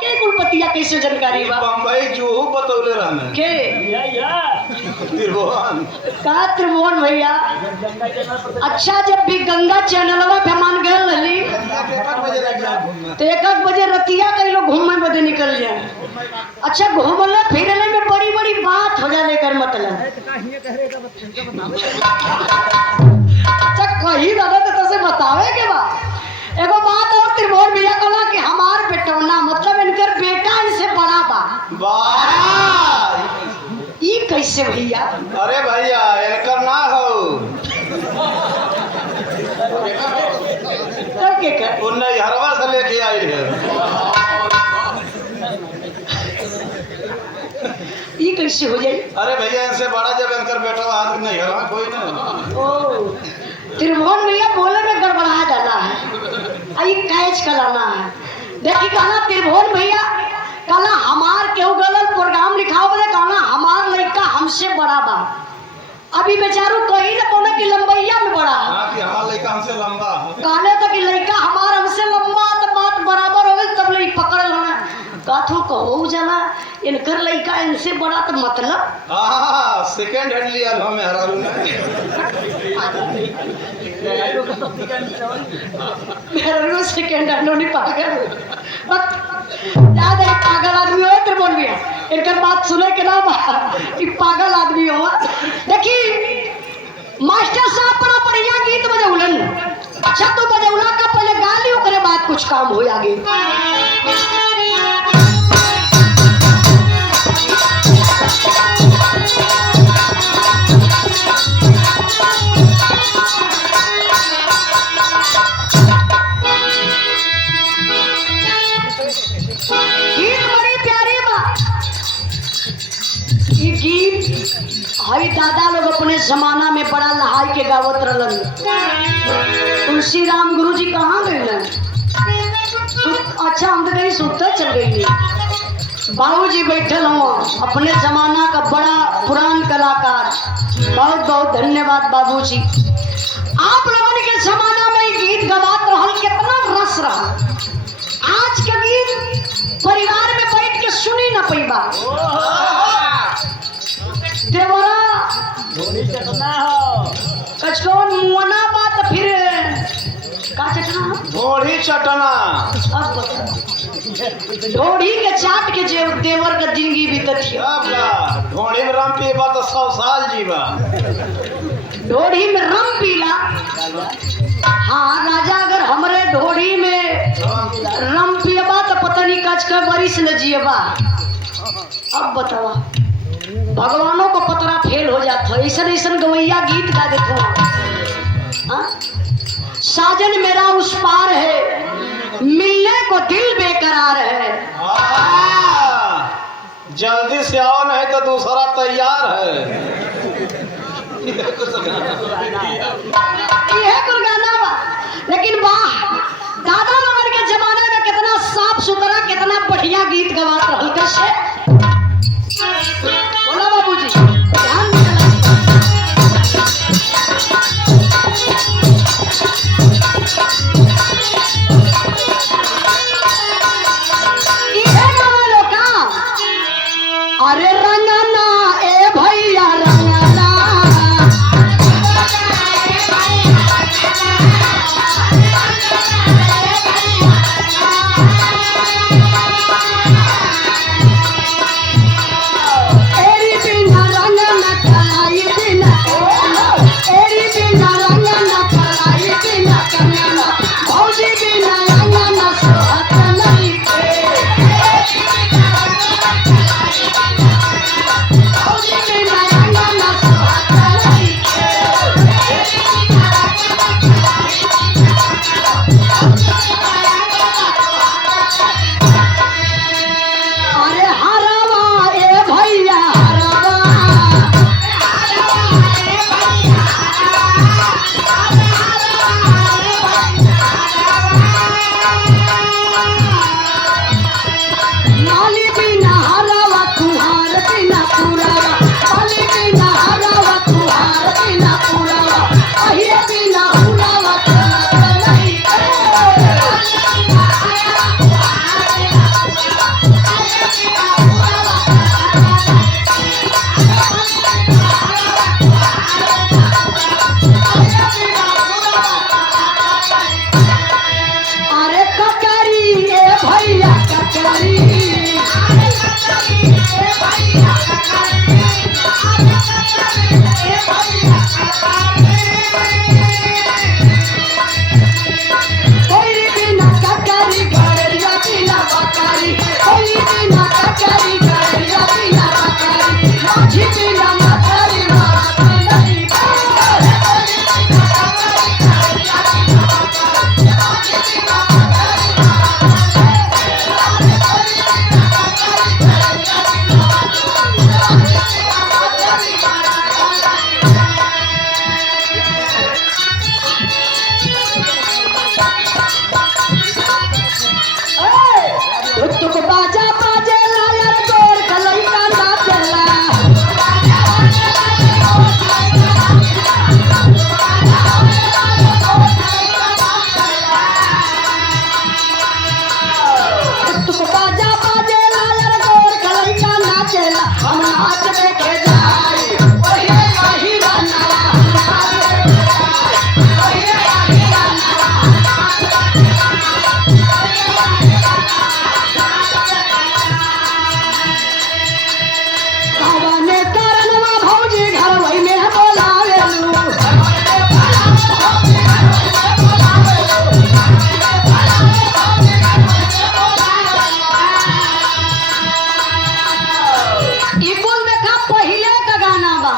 के कुलपतिया कैसे जानकारी बा? बम्बई जूहू बतौले रहने के त्रिभुवन का त्रिभुवन भैया। अच्छा जब भी गंगा चैनलवा पे मान गए रही तो 1 बजे रतिया कई लोग घूमने बदे निकल जाए। अच्छा घूमने फिरने में बड़ी बड़ी बात हो जाने कर मतलब अच्छा कही दादा तो से बतावे के बा एगो बात और त्रिभुवन भैया कहला कि हमार बेटौना मतलब इनकर बेटा इनसे बड़ा बा। ई कैसे भैया? अरे भैया इनकर ना हो तब के कर उन्हें हरवा से लेके आई है। ई कैसे हो जाई? अरे भैया इनसे बड़ा जब इनकर बेटा हाथ नहीं हरवा कोई ना। ओ त्रिभुवन भैया बोले में गड़बड़ा डाला है आई कैच कराना है। देखी कहना त्रिभुवन भैया कहना हमार केहू गलत प्रोग्राम लिखाओ बोले कहना हमार लड़का हमसे बड़ा बा। अभी बेचारू कही ना बोले कि लंबैया में बड़ा है। हाँ कि हमारा लड़का हमसे लंबा है। कहने तो कि लड़का हमार हमसे लंबा तो बात बराबर हो गई तब लई पकड़ लेना कथो कहो जना इनकर लड़का इनसे बड़ा तो मतलब हाँ सेकंड हैंड लिया हमें हरारू ने। मेरा सेकंड हैंड नहीं पागल याद है पागल आदमी हो त्रिभुवन भैया इनकर बात सुने के ना कि पागल आदमी हो। देखी मास्टर साहब बड़ा बढ़िया गीत बजौलन। अच्छा तो बजौला का पहले गाली ओकरे बाद कुछ काम हो आगे। हई दादा लोग अपने जमाना में बड़ा लहाई के गावत रहलन। तुलसी राम गुरु जी कहाँ गए? अच्छा हम तो कहीं सुतते चल गई। बाबूजी बैठे हो अपने जमाना का बड़ा पुरान कलाकार। बहुत बहुत धन्यवाद बाबूजी। आप लोगों के जमाना में गीत गवात रहल कितना रस रहा। आज के गीत परिवार में बैठ के सुनी न पैबा। देवरा कचकौन मुआना बात फिर का चटना ढोड़ी चटना अब ढोड़ी के चाट के देवर का जिंदगी बीतत है। ढोड़ी में रम पीबा तो 100 साल जीवा। ढोड़ी में रम पीला हाँ राजा अगर हमरे ढोड़ी में रम पियबा तो पता नहीं कच का बरिस न जियबा। अब बतावा भगवानों को पतरा फेल हो जाता है। ऐसा ऐसा गवैया गीत गा देखो। साजन मेरा उस पार है मिलने को दिल बेकरार है। जल्दी से आओ नहीं तो दूसरा तैयार है। यह कुल गाना बा लेकिन वाह दादा लोगन के जमाने में कितना साफ सुथरा कितना बढ़िया गीत गवात रहल कैसे बोला बाबूजी ध्यान अरे रंगना ए भैया रंगना बाजा बाजे लायक तोर कलई का नाचला तुक बाजा बाजे लायक तोर कलई का नाचला हम नाच देखे जाई ओहे आही राना ओहे आही कवने करनवा भौजी घरवई में बोलावेलू ई कुल देखा पहिले का गाना बा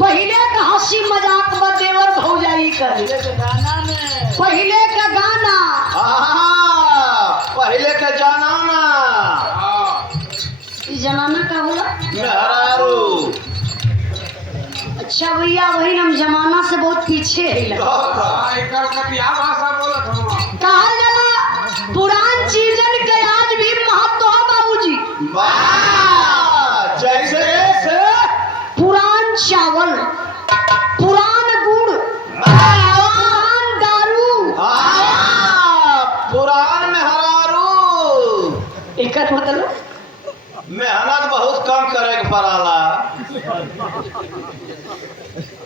पहिले का हंसी मजाक बा देवर भौजाई करे पहिले का गाना पहले के जमाना ई जमाना का होला मेहरारू अच्छा भैया वही हम जमाना से बहुत पीछे है कहल जाला पुरान चीजन के आज भी महत्व है बाबूजी जैसे पुरान चावल पुरान गुड़ पुरान दारू पुरान मेहरारू एक मतलब मेहनत बहुत कम करे के पड़ाला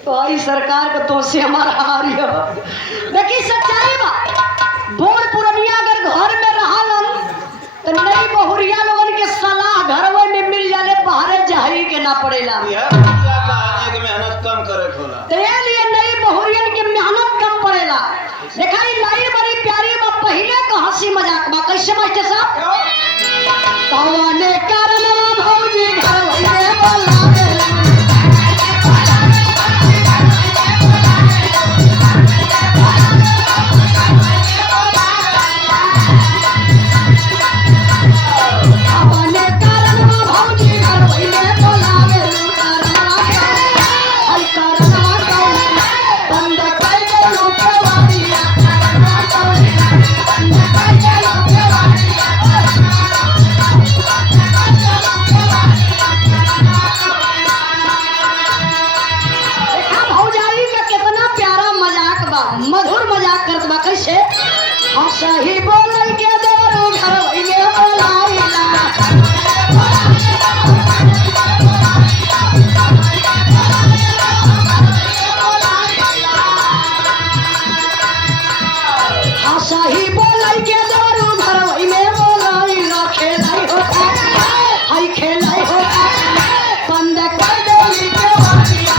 तो आई सरकार का तो से हमारा हारी हो देखी सच्चाई बा बोर पुरनिया अगर घर में रहलन तो नई बहुरिया लोगन के सलाह घरवे में मिल जाले बाहरे जाही के ना पड़ेला यह पूरा कहानी कि मेहनत कम करे के होला तो ये लिए नई बहुरियन की मेहनत कम पड़ेला देखा ई लाई बड़ी प्यारी बा पहले का हंसी मजाक बा कैसे मास्टर साहब कौने करनवा भौजी घरवई में बोलावे कौने करनवा भौजी घरवई में बोलावे करनवा आई करनवा कौने बंद कर दे लुटवारिया करनवा कौने बंद कर दे लुटवारिया देखा भौजाई का कितना प्यारा मजाक बा मधुर मजाक करत बा कैसे हंसही बोलै के देवरू घरवई में बोलाइला हंसही बोलै के देवरू घरवई में बोलाइला खेलाई हो हाय खेलाई हो बंद कर दे लिटवारिया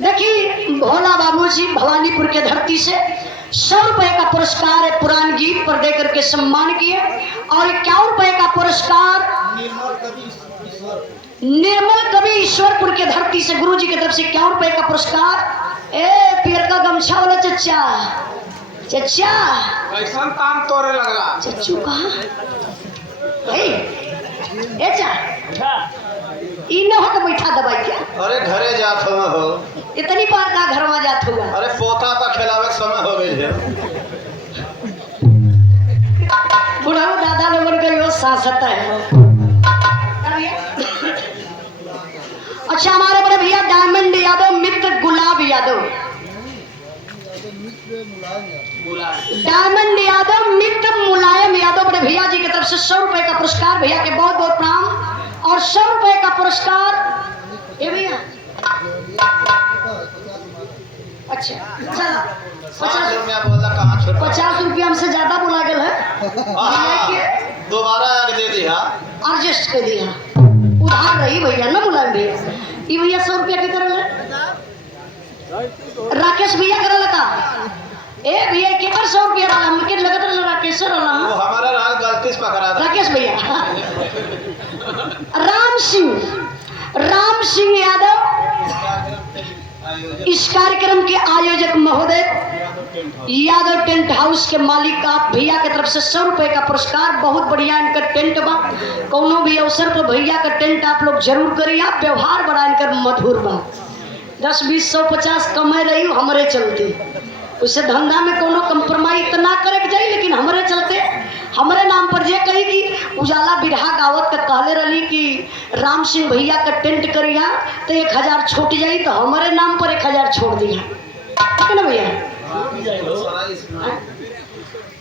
देखिए भोला बाबूजी भवानीपुर के धरती से 100 रुपए का पुरस्कार है पुरान गीत पर देकर के सम्मान किए और 51 रुपए का पुरस्कार निर्मल कवि ईश्वरपुर के धरती से गुरुजी की तरफ से 51 रुपए का पुरस्कार ए पीर का गमछा वाला चचा चचा कैसन ताम तोरे लगला चच्चू कहाँ ए चा ई न हो के बैठा दबाई क्या अरे घरे जात हो इतनी बार का घर में जात होगा अरे पोता का खिलावे के समय हो गई है बुढ़ाऊ दादा लोगन का यो सांसता है अच्छा हमारे बड़े भैया डायमंड यादव मित्र गुलाब यादव डायमंड यादव मित्र मुलायम यादव बड़े भैया जी की तरफ से 100 रुपए का पुरस्कार भैया के बहुत बहुत प्रणाम और 100 रुपए का पुरस्कार ये भैया अच्छा चलो 50 रुपया बोला कहाँ छोड़ 50 रुपया हमसे ज्यादा बोला गया है दोबारा आगे दे दिया एडजस्ट कर दिया उधार रही भैया ना मुलायम भैया ये भैया 100 रुपया के करल राकेश भैया करल का ए भैया केकर 100 रुपया रहा हमके लगत रहा राकेश रहा वो हमारा राग गलती से पकड़ा था राकेश भैया राम सिंह यादव इस कार्यक्रम के आयोजक महोदय यादव टेंट हाउस के मालिक आप भैया की तरफ से 100 रुपए का पुरस्कार। बहुत बढ़िया इनका टेंट बा। कोनो भी अवसर पर भैया का टेंट आप लोग जरूर करिए। आप व्यवहार बड़ा इनकर मधुर बा। 10 20 100 50 कमाए रही हमारे चलते, उससे धंधा में कोनो कंप्रोमाइज तो ना करे जाए, लेकिन हमारे चलते हमारे नाम पर जे कही कि उजाला बिरहा गावत का कहले रही कि राम सिंह भैया का टेंट करिया तो 1000 छूट जाई, तो हमारे नाम पर 1000 छोड़ दिया, ठीक है ना भैया।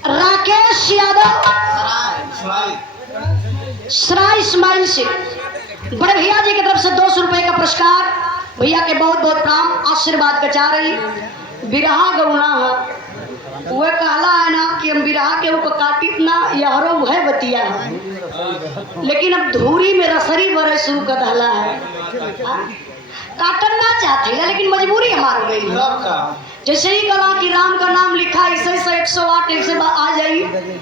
राकेश यादव सराय इस्माइल से बड़े भैया जी की तरफ से 200 रुपए का पुरस्कार। भैया के बहुत बहुत प्रणाम, आशीर्वाद का चाह रही। बिरहा गौना है वह कहला है ना कि हम बिरहा के ऊपर काटित ना यारो वह बतिया है, लेकिन अब धूरी में रसरी बरे शुरू कर धला है। काटन ना चाहते हैं लेकिन मजबूरी हमारी गई। जैसे ही कहा कि राम का नाम लिखा ऐसे 108 एक से आ जाइए।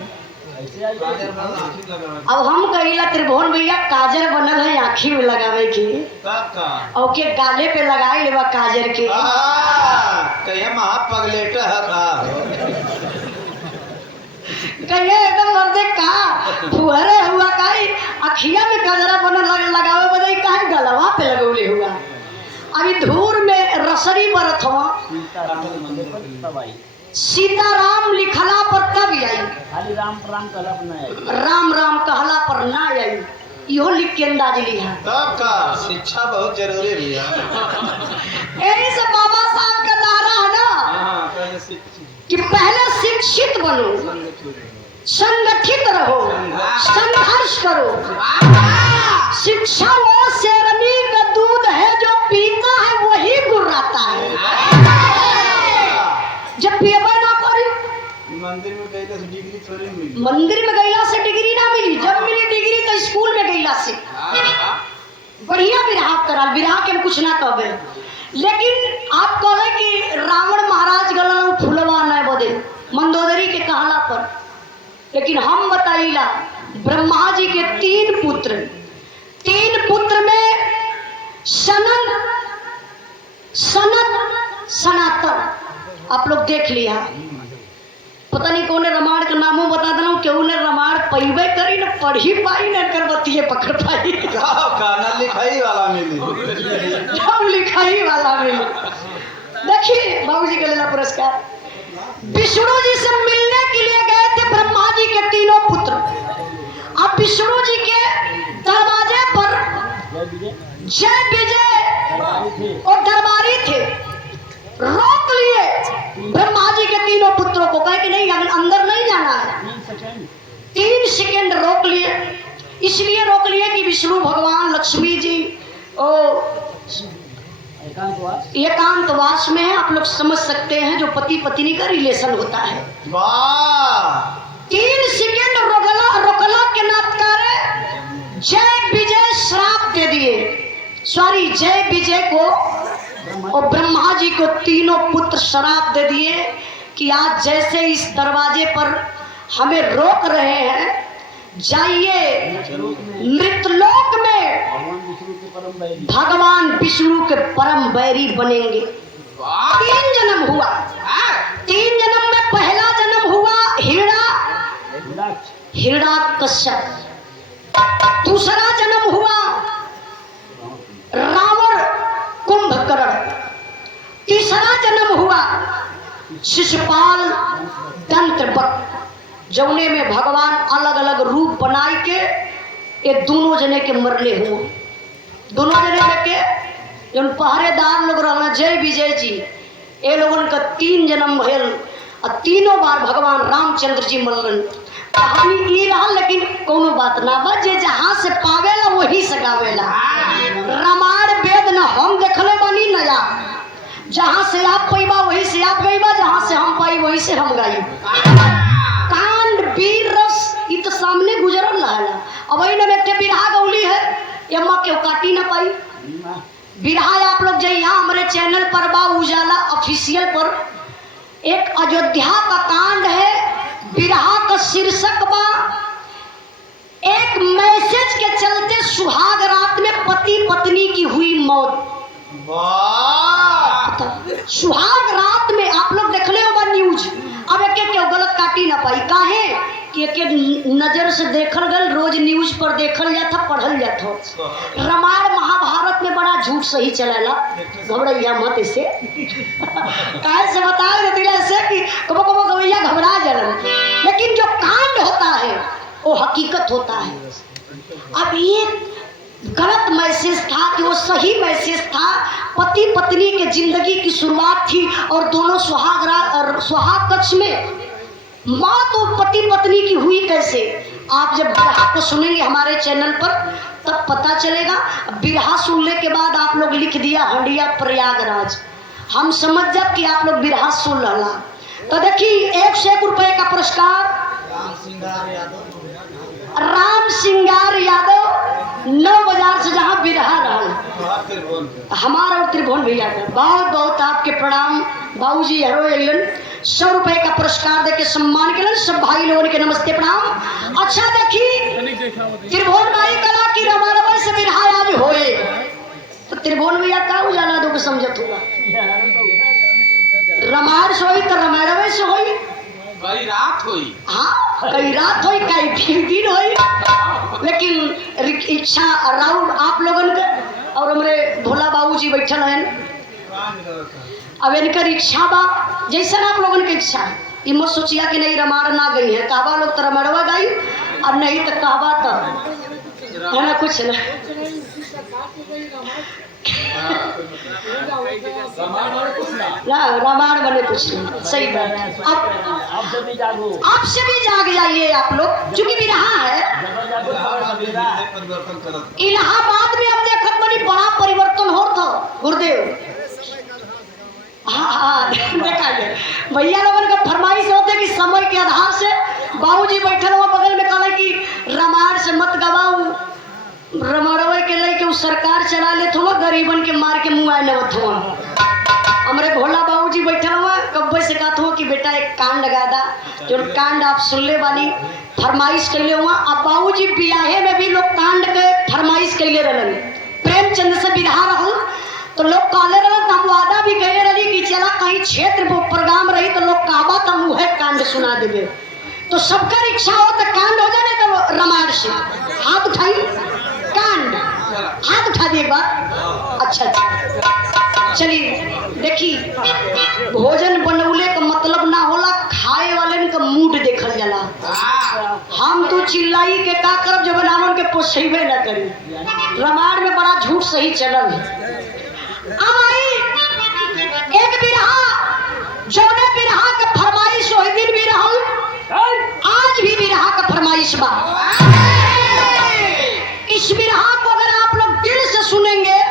अब हम कहिला त्रिभुवन भैया काजर बनल है आँखी में लगावे की, और के गाले पे लगाए लेवा काजर के कहिए महापगलेट कहिए एकदम मर्दे का फुहरे हुआ काई अखिया में काजरा बनल लगावे बदई काहे गलवा पे लगौले हुआ। अभी धूर में रसरी बरत हुआ सीताराम लिखला पर तब आई, राम राम कहला पर ना आई, राम राम कहला पर ना आई। इहो लिख के अंदाज लिया। तब का शिक्षा बहुत जरूरी है। यही से बाबा साहब का नारा है ना कि पहले शिक्षित बनो, संगठित रहो, संघर्ष करो। शिक्षा वो शेरनी का दूध है जो पीता है वही गुर्राता है। जब पियबा ना करी मंदिर में गईला से डिग्री थोड़ी मिली, मंदिर में गईला से डिग्री ना मिली। जब मिली डिग्री तो स्कूल में गईला से। बढ़िया बिरहा कराल, बिरहा के कुछ ना कहबे, लेकिन आप कहले कि रावण महाराज गलन फुलवा न बदे मंदोदरी के कहला पर, लेकिन हम बताइला ब्रह्मा जी के 3 पुत्र, 3 पुत्र में सनत सनातन आप लोग देख लिया। पता नहीं कौन रामायण का नामों बता देना, क्यों ने रामायण पैबे करी न पढ़ी पाई न करबतिये पकड़ पाई। ना लिखाई वाला मिली, जब लिखाई वाला मिली। देखिए बाबूजी का लेला पुरस्कार। विष्णु जी से मिलने के लिए गए थे ब्रह्मा जी के 3 पुत्र। अब विष्णु जी के दरवाजे पर जय विजय और दरबारी थे, रोक लिए ब्रह्मा जी के 3 पुत्रों को, कहे कि नहीं अंदर नहीं जाना है। 3 सेकंड रोक लिए। इसलिए रोक लिए कि विष्णु भगवान लक्ष्मी जी एकांतवास में है। आप लोग समझ सकते हैं जो पति पत्नी का रिलेशन होता है। 3 सेकंड रोकला के नाटकारे जय विजय श्राप दे दिए, सॉरी जय विजय को और ब्रह्मा जी को 3 पुत्र श्राप दे दिए कि आज जैसे इस दरवाजे पर हमें रोक रहे हैं, जाइए मृतलोक में भगवान विष्णु के परम बैरी बनेंगे। 3 जन्म हुआ। 3 जन्म में पहला जन्म हुआ हिरण्याकश्यप, दूसरा जन्म हुआ रावण कुंभकर्ण, तीसरा जन्म हुआ शिशुपाल दंत्रवक्र, जौने में भगवान अलग अलग रूप बनाए के ये दोनों जने के मरले हुए। दोनों जने में के जो पहरेदार लोग रहना जय विजय जी, ये लोगों का 3 जन्म भयल और 3 बार भगवान रामचंद्र जी मरलन। कहानी ये रहा, लेकिन कोनो बात ना बा, जे जहाँ से पावेला वही से गावेला। रामायण वेद न हम देखले बनी नया, जहाँ से आप पैबा वही से आप गईबा, जहाँ से हम पाई वही से हम गाई। कांड वीर रस ये तो सामने गुजरल रहा। अब वही ने एक बिरहा गौली है, ये माँ क्यों काटी ना पाई। बिरहा आप लोग जाइए हमारे चैनल पर बा उजाला ऑफिशियल पर, एक अयोध्या का कांड है। बिरहा का शीर्षक बा एक मैसेज के चलते सुहाग रात में पति पत्नी की हुई मौत। सुहाग रात में आप लोग देखले होगा न्यूज। अब एक एक गलत काटी ना पाई काहे कि एक नजर से देखल गल, रोज न्यूज पर देखल जाता, पढ़ल जाता। रामायण महाभारत में बड़ा झूठ सही चलेला, घबराइया मत इससे काहे से बता देती ऐसे कि कबो कबो गवैया घबरा जलन, लेकिन जो कांड होता है वो हकीकत होता है। अब ये गलत मैसेज था कि वो सही मैसेज था। पति पत्नी के जिंदगी की शुरुआत थी और दोनों सुहाग कक्ष में। माँ तो पति पत्नी की हुई कैसे, आप जब बिरहा को सुनेंगे हमारे चैनल पर तब पता चलेगा। बिरहा सुनने के बाद आप लोग लिख दिया हंडिया प्रयागराज, हम समझ जब कि आप लोग बिरहा सुन रहा। तो देखिए 1 से 1 रुपए का पुरस्कार राम सिंगार यादव 9 बाजार से, जहाँ बिरहा रहा हमारा और त्रिभुवन भैया का बहुत बहुत आपके प्रणाम। बाबूजी हरो एलन 100 रुपए का पुरस्कार देके सम्मान के लिए सब भाई लोगों के नमस्ते प्रणाम। अच्छा देखी त्रिभुवन भाई कला की रामायण से बिरहा आज होए तो त्रिभुवन भैया का उजाला दो के समझत होगा। रामायण से होई तो रामायण से होई, कई रात हुई, हाँ कई रात हुई, कई दिन हुई, लेकिन इच्छा राउंड आप लोगन के और हमारे भोला बाबूजी बैठल हैं। अब इनकर इच्छा बा जैसा आप लोगन की इच्छा है, ये मत सोचिया कि नहीं रामायण ना गई है, कहवा लोग तो रामायणवा गई और नहीं तो कहवा तो है ना कुछ ना रामायण बने कुछ नहीं। सही बात, आपसे भी जाग जाइए आप लोग, चूंकि भी रहा है इलाहाबाद में अब देखत बनी बड़ा परिवर्तन हो था गुरुदेव। हाँ देखा भैया लोगों का फरमाइश होते कि समय के आधार से बाबूजी बैठे हुआ बगल में कहले कि रामायण से मत गवाऊ, रामायण के लिए कि सरकार चला ले थो गरीबन के मार के मुँह आए लेवत हो। हमारे भोला बाबूजी बैठे हुआ कब्बे से कहते हो कि बेटा एक कांड लगा दा, जो कांड आप सुन ले वाली फरमाइश कैले हुआ। अब बाबूजी बियाहे में भी लोग कांड के फरमाइश कैले रहन, प्रेमचंद से बिरहा रहूं तो लोग कहले रहन, हम वादा भी कैले रही कि चला कहीं क्षेत्र प्रोग्राम रही तो लोग कहबा तो मुहे कांड सुना देवे। तो सबका इच्छा हो तो कांड हो जाए तो रामायण से हाथ उठाई, कांड हाथ उठा दिए एक बार। अच्छा चलिए देखी, भोजन बनौले का मतलब ना होला, खाए वाले का मूड देखल जाला। हम तो चिल्लाई के का करब जब बनावन के पोसेबे ना करी। रामायण में बड़ा झूठ सही चलल। एक बिरहा जौने बिरहा का फरमाइश वही दिन भी रहल, आज भी बिरहा का फरमाइश बा। इस बिरहा को अगर आप लोग दिल से सुनेंगे,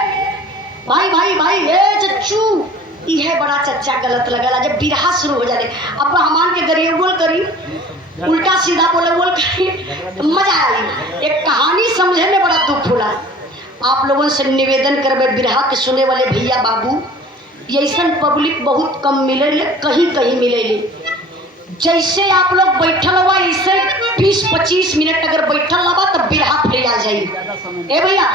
भाई भाई भाई हे चच्चू यह बड़ा चच्चा गलत लगला जब बिरहा शुरू हो जाए। अब हमान के गरीब बोल करी उल्टा सीधा बोले बोल करी मजा आई। एक कहानी समझे में बड़ा दुख होला। आप लोगों से निवेदन करबे बिरहा के सुने वाले भैया बाबू, ऐसा पब्लिक बहुत कम मिले, कहीं कहीं मिले। जैसे आप लोग बैठल हुआ ऐसे 20-25 मिनट अगर बैठल हुआ तो बिरहा फ्री आ जाए। ए भैया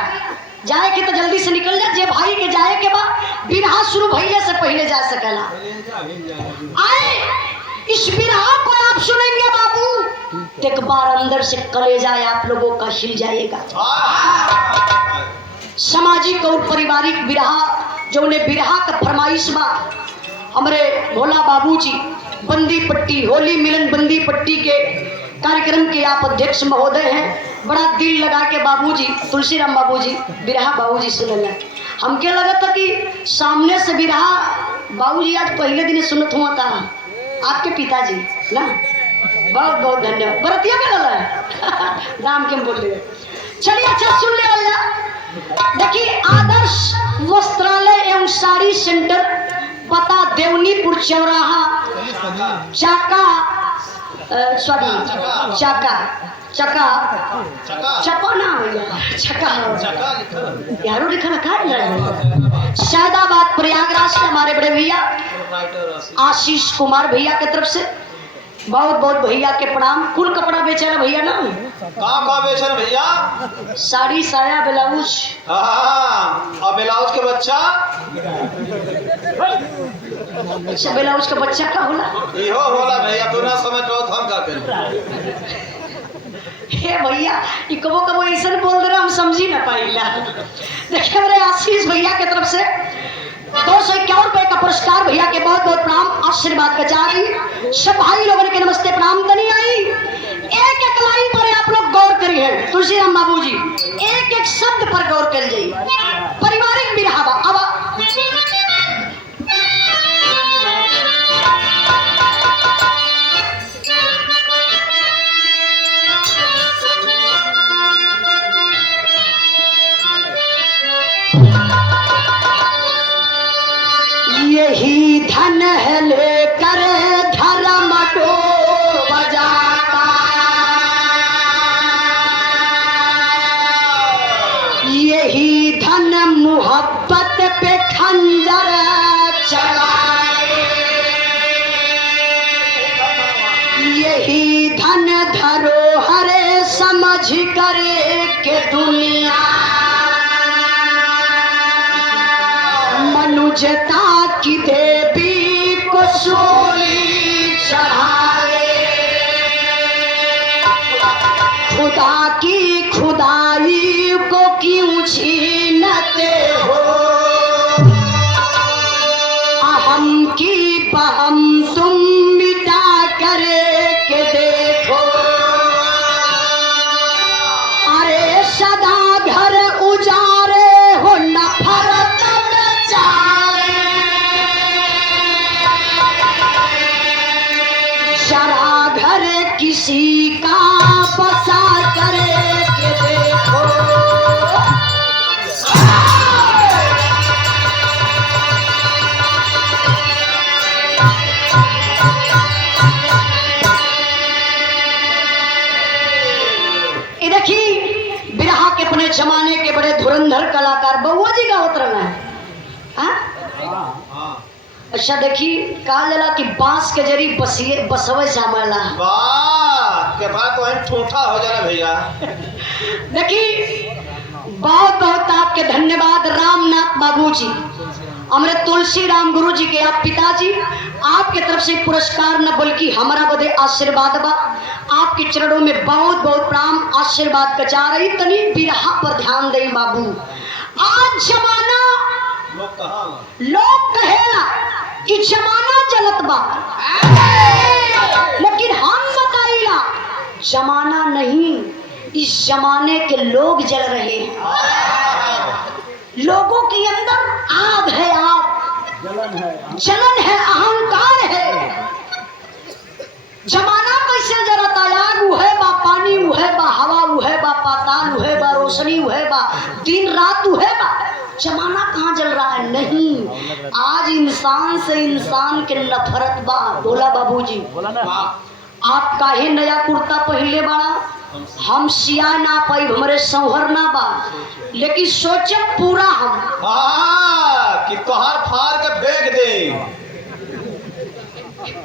जाए के तो जल्दी से निकल जा, जे भाई के जाए के बाद बिरहा शुरू भइले से पहले जा सकेला। आए इस बिरहा को आप सुनेंगे बाबू, एक बार अंदर से कलेजा आप लोगों का हिल जाएगा। सामाजिक और पारिवारिक बिरहा जो उन्हें बिरहा का फरमाइश बा। हमारे भोला बाबूजी बंदी पट्टी होली मिलन बंदी पट्टी के कार्यक्रम के आप अध्यक्ष महोदय हैं। बड़ा दिल लगा के बाबूजी तुलसीराम बाबूजी बिरहा बाबूजी सुनल। हमके लगा था कि सामने से बिरहा बाबूजी आज पहले दिन सुनत हुआ था आपके पिताजी ना। बहुत बहुत धन्यवाद। बरतिया में लगा दाम के बोल रहे। चलिए अच्छा सुन ले वाला। देखिए आदर्श वस्त्रालय एवं साड़ी सेंटर, पता देवनीपुर चौराहा, चाका सॉरी चाका चका चपा ना भैया चका यारो लिखा रखा है। शायदाबाद प्रयागराज से हमारे बड़े भैया आशीष कुमार भैया की तरफ से बहुत बहुत भैया के प्रणाम। कुल कपड़ा बेचे ना भैया ना, का बेचे ना भैया? साड़ी साया ब्लाउज। हाँ और ब्लाउज के बच्चा अच्छा बेला उसका बच्चा का होला इहो होला भैया तू ना समझ पाओ हम का करी। हे भैया ये कबो कबो ऐसा बोल दे रहा हम समझी ना पाइला। देखिए मेरे आशीष भैया की तरफ से 251 रुपए का पुरस्कार भैया के बहुत बहुत प्रणाम आशीर्वाद का जारी। सब भाई लोगों के नमस्ते प्रणाम तनी आई। एक एक लाइन पर आप लोग गौर करिए तुलसीराम बाबू जी, एक एक शब्द पर गौर कर जाइए। पारिवारिक बिरहा अब यही धन है लेकर धर्म डोब जाता, यही धन मोहब्बत पे खंजर चलाए, यही धन धरोहर समझ कर के दुनिया मनुजता की देवी को सूली चढ़ाए, खुदा की खुदाई को क्यों छीनते हो, अहम की बहम तुम मिटा कर के देखो, अरे सदा घर उजारे हो नफरत शरा घर किसी का बसा करे के देखो। ये देखिए बिरहा के अपने जमाने के बड़े धुरंधर कलाकार बउआ जी का उतरना है। हाँ? अच्छा देखी कहा जला कि बांस के जरी बसवे जामला। वाह के बाद तो हम ठूठा हो जाना भैया। देखी बहुत बहुत आपके धन्यवाद रामनाथ बाबू जी, हमारे तुलसी राम गुरु जी के आप पिताजी, आपके तरफ से पुरस्कार न बल्कि हमारा बदे आशीर्वाद बा। आपके चरणों में बहुत बहुत प्रणाम आशीर्वाद का जा रही। तनी बिरहा पर ध्यान दे बाबू। आज जमाना लोग कहेला कि जमाना चलत बा, लेकिन हम बताइला जमाना नहीं, इस जमाने के लोग जल रहे हैं। लोगों के अंदर आग है, आग जलन है, अहंकार है। जमाना कैसे जलता? आग उहे बा, पानी उहे बा, हवा उहे बा, पाताल उहे बा, रोशनी उहे बा, दिन रात उहे बा। जमाना कहाँ जल रहा है? नहीं, आज इंसान से इंसान के नफरत बा। बोला बाबूजी, आप काहे नया कुर्ता पहले बड़ा? हम सिया ना पाई, हमारे संवर ना बा, लेकिन सोचब पूरा हम कि तोहार फाड़ के फेंक दे।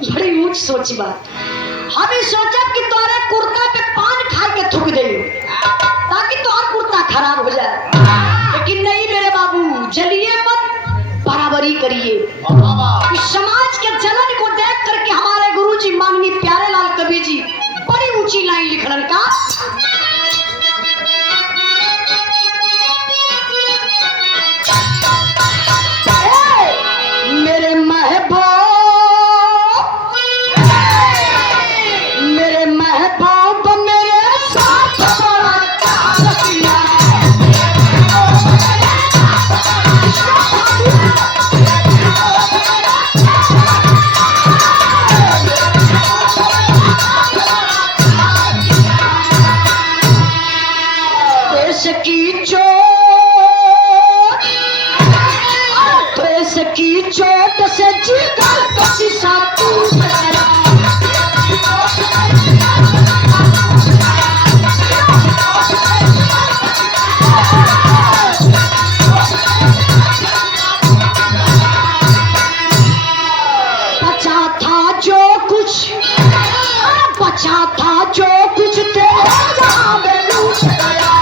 बड़ी ऊंच सोची बात। हम ही सोचब कि तोरे कुर्ता पे पान खा के थूक दे ताकि तोहर कुर्ता खराब हो जाए, लेकिन नहीं मेरे बाबू, जलिए मत, बराबरी करिए। इस समाज के जलन को देख करके हमारे गुरुजी माननीय प्यारे लाल कवि जी बड़ी ऊंची लाइन लिखलन का। मेरे महबूब, मेरे महबूब मेरे साथ बड़ा रखिया। देश की चोट, देश की चोट से जिगर का शीशा टूट गया। बचा था जो कुछ, बचा था जो कुछ तेरे जहां में लूट गया।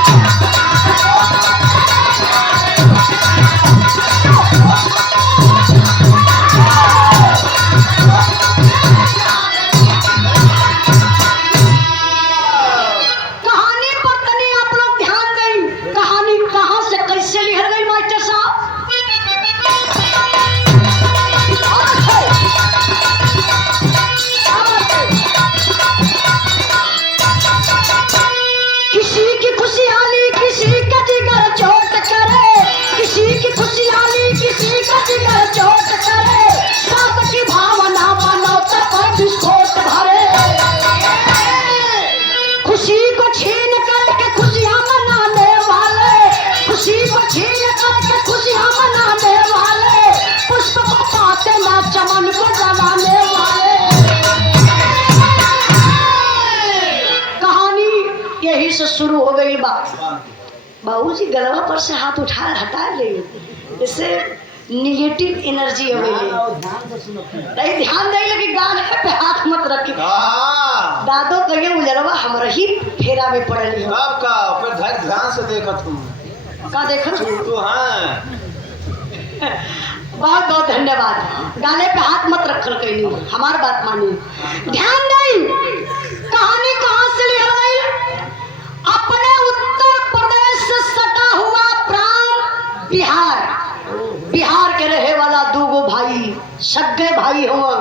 शुरू हो गई बा। बाबू जी गलवा पर से हाथ हटा ले, इससे निगेटिव एनर्जी अवेले। ध्यान से सुनो। नहीं ध्यान दे लगी, गाल पे हाथ मत रखी। दादो कहिए उजरवा हमरा ही फेरा में पड़ली हो। आपका फिर ध्यान से देखा तुम का देखत हूँ तो हाँ बहुत बहुत धन्यवाद। गाले पे हाथ मत रखल कहीं, हमार बात मानी, ध्यान नहीं। कहानी कहाँ से लिया गई? अपने उत्तर प्रदेश से सटा हुआ प्रांत बिहार, बिहार के रहे वाला दूगो भाई, सगे भाई हुआ,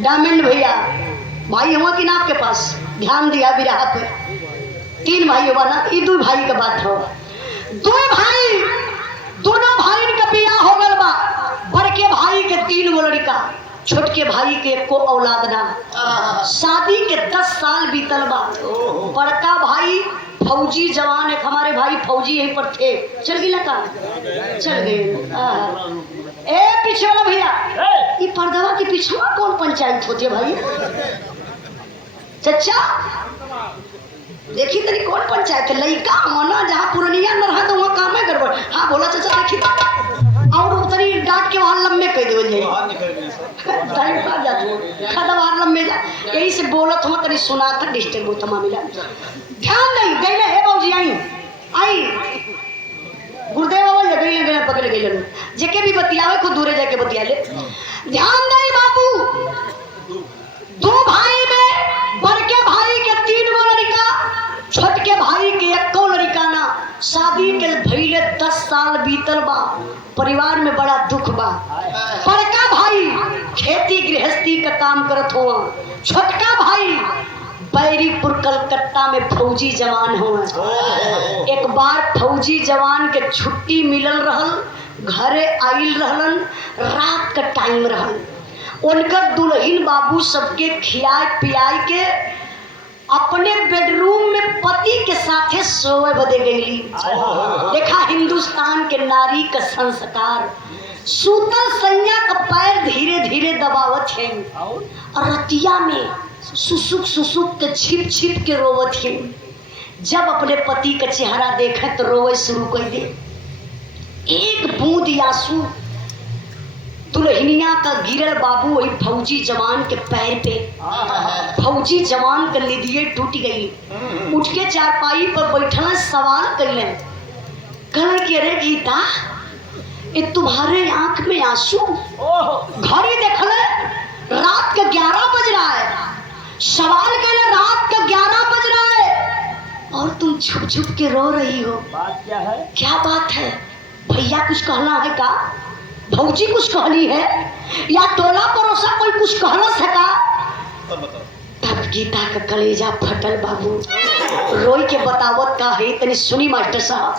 डायमंड भैया भाई हुआ कि ना आपके पास? ध्यान दिया बिरहा पे, 3 भाई हुआ ना, ये 2 भाई का बात हो। 2 भाई, दोनों भाई का बियाह हो गल बा। बड़के भाई के 3 गो लड़का, छोटके भाई के एको औलाद ना। शादी के 10 साल बीतल बा। बड़का भाई फौजी जवान, एक हमारे भाई फौजी यहीं पर थे, चल गई का चल गए। ए पीछे वाला भैया, ये पर्दवा के पीछे कौन पंचायत होती है भाई? चचा देखी तरी कौन पंचायत है? लइका होना जहाँ पुरनिया न रहा तो वहाँ काम है गड़बड़। हाँ बोला चचा देखी, और उतरी डांट के वहाँ लम्बे कह देवल जाई, टाइम पार जाती खदवार लम्बे जा। यही से बोलत हुआ तरी सुना था, डिस्टर्ब होता मामला। ध्यान नहीं गई ना, हे बाबूजी आई आई गुरुदेव बाबा गई गए पकड़ गई लोग, जेके भी बतियावे को दूरे जाके बतिया ले। ध्यान नहीं बाबू, 2 भाई में बड़के भाई के 3 गो लड़का, छोटके भाई के एको लड़का ना। शादी के भइले 10 साल बीतल बा। परिवार में बड़ा दुख बा। बड़का भाई खेती गृहस्थी का काम करत हुआ, छोटका भाई बैरीपुर कलकत्ता में फौजी जवान हुआ। एक बार फौजी जवान के छुट्टी मिलल रहल, घरे आइल रहलन, रात का टाइम रहल। उनका दुल्हन बाबू सबके खियाए पियाए के अपने बेडरूम में पति के साथे सोए बदे गईली। देखा हिंदुस्तान के नारी का संस्कार, सूतल सैया का पैर धीरे धीरे दबावत है और रतिया में सुसुक के छिप छिप के रोवत है। जब अपने पति का चेहरा देखे तो रोवे शुरू कर दे। एक बूंद आंसू दुल्हनिया का गिरल बाबू वही फौजी जवान के पैर पे। फौजी जवान के निदिये टूट गई। उठ के चारपाई पर बैठल सवाल कैले, कहले कि अरे गीता, ये तुम्हारे आंख में आंसू? घड़ी देखले रात के 11 बज रहा है। सवाल कैले रात का 11 बज रहा है और तुम छुप छुप के रो रही हो। बात क्या है? क्या बात है? भैया कुछ कहना है का? भौजी कुछ कहली है या टोला पड़ोसा कोई कुछ कहना सका? तब गीता का कलेजा फटल बाबू, रोई के बतावत का है तनी सुनी मास्टर साहब।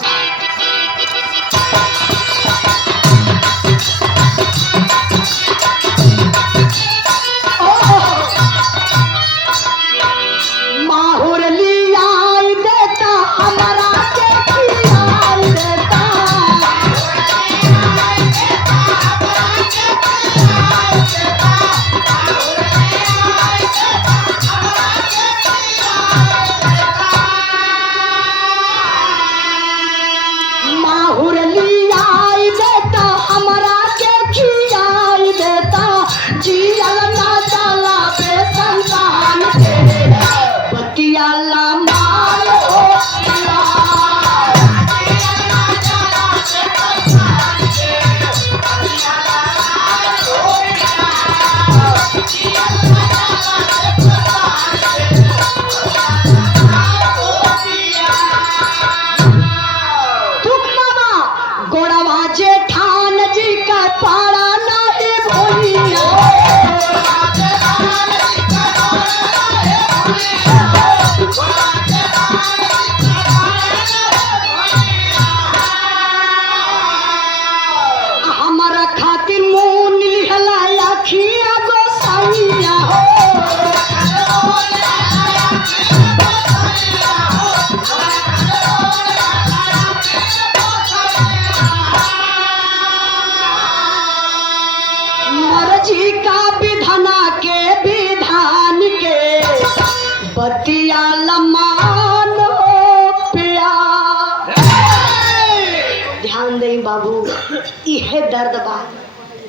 माहौर लिया देता हमारा के पिया देता,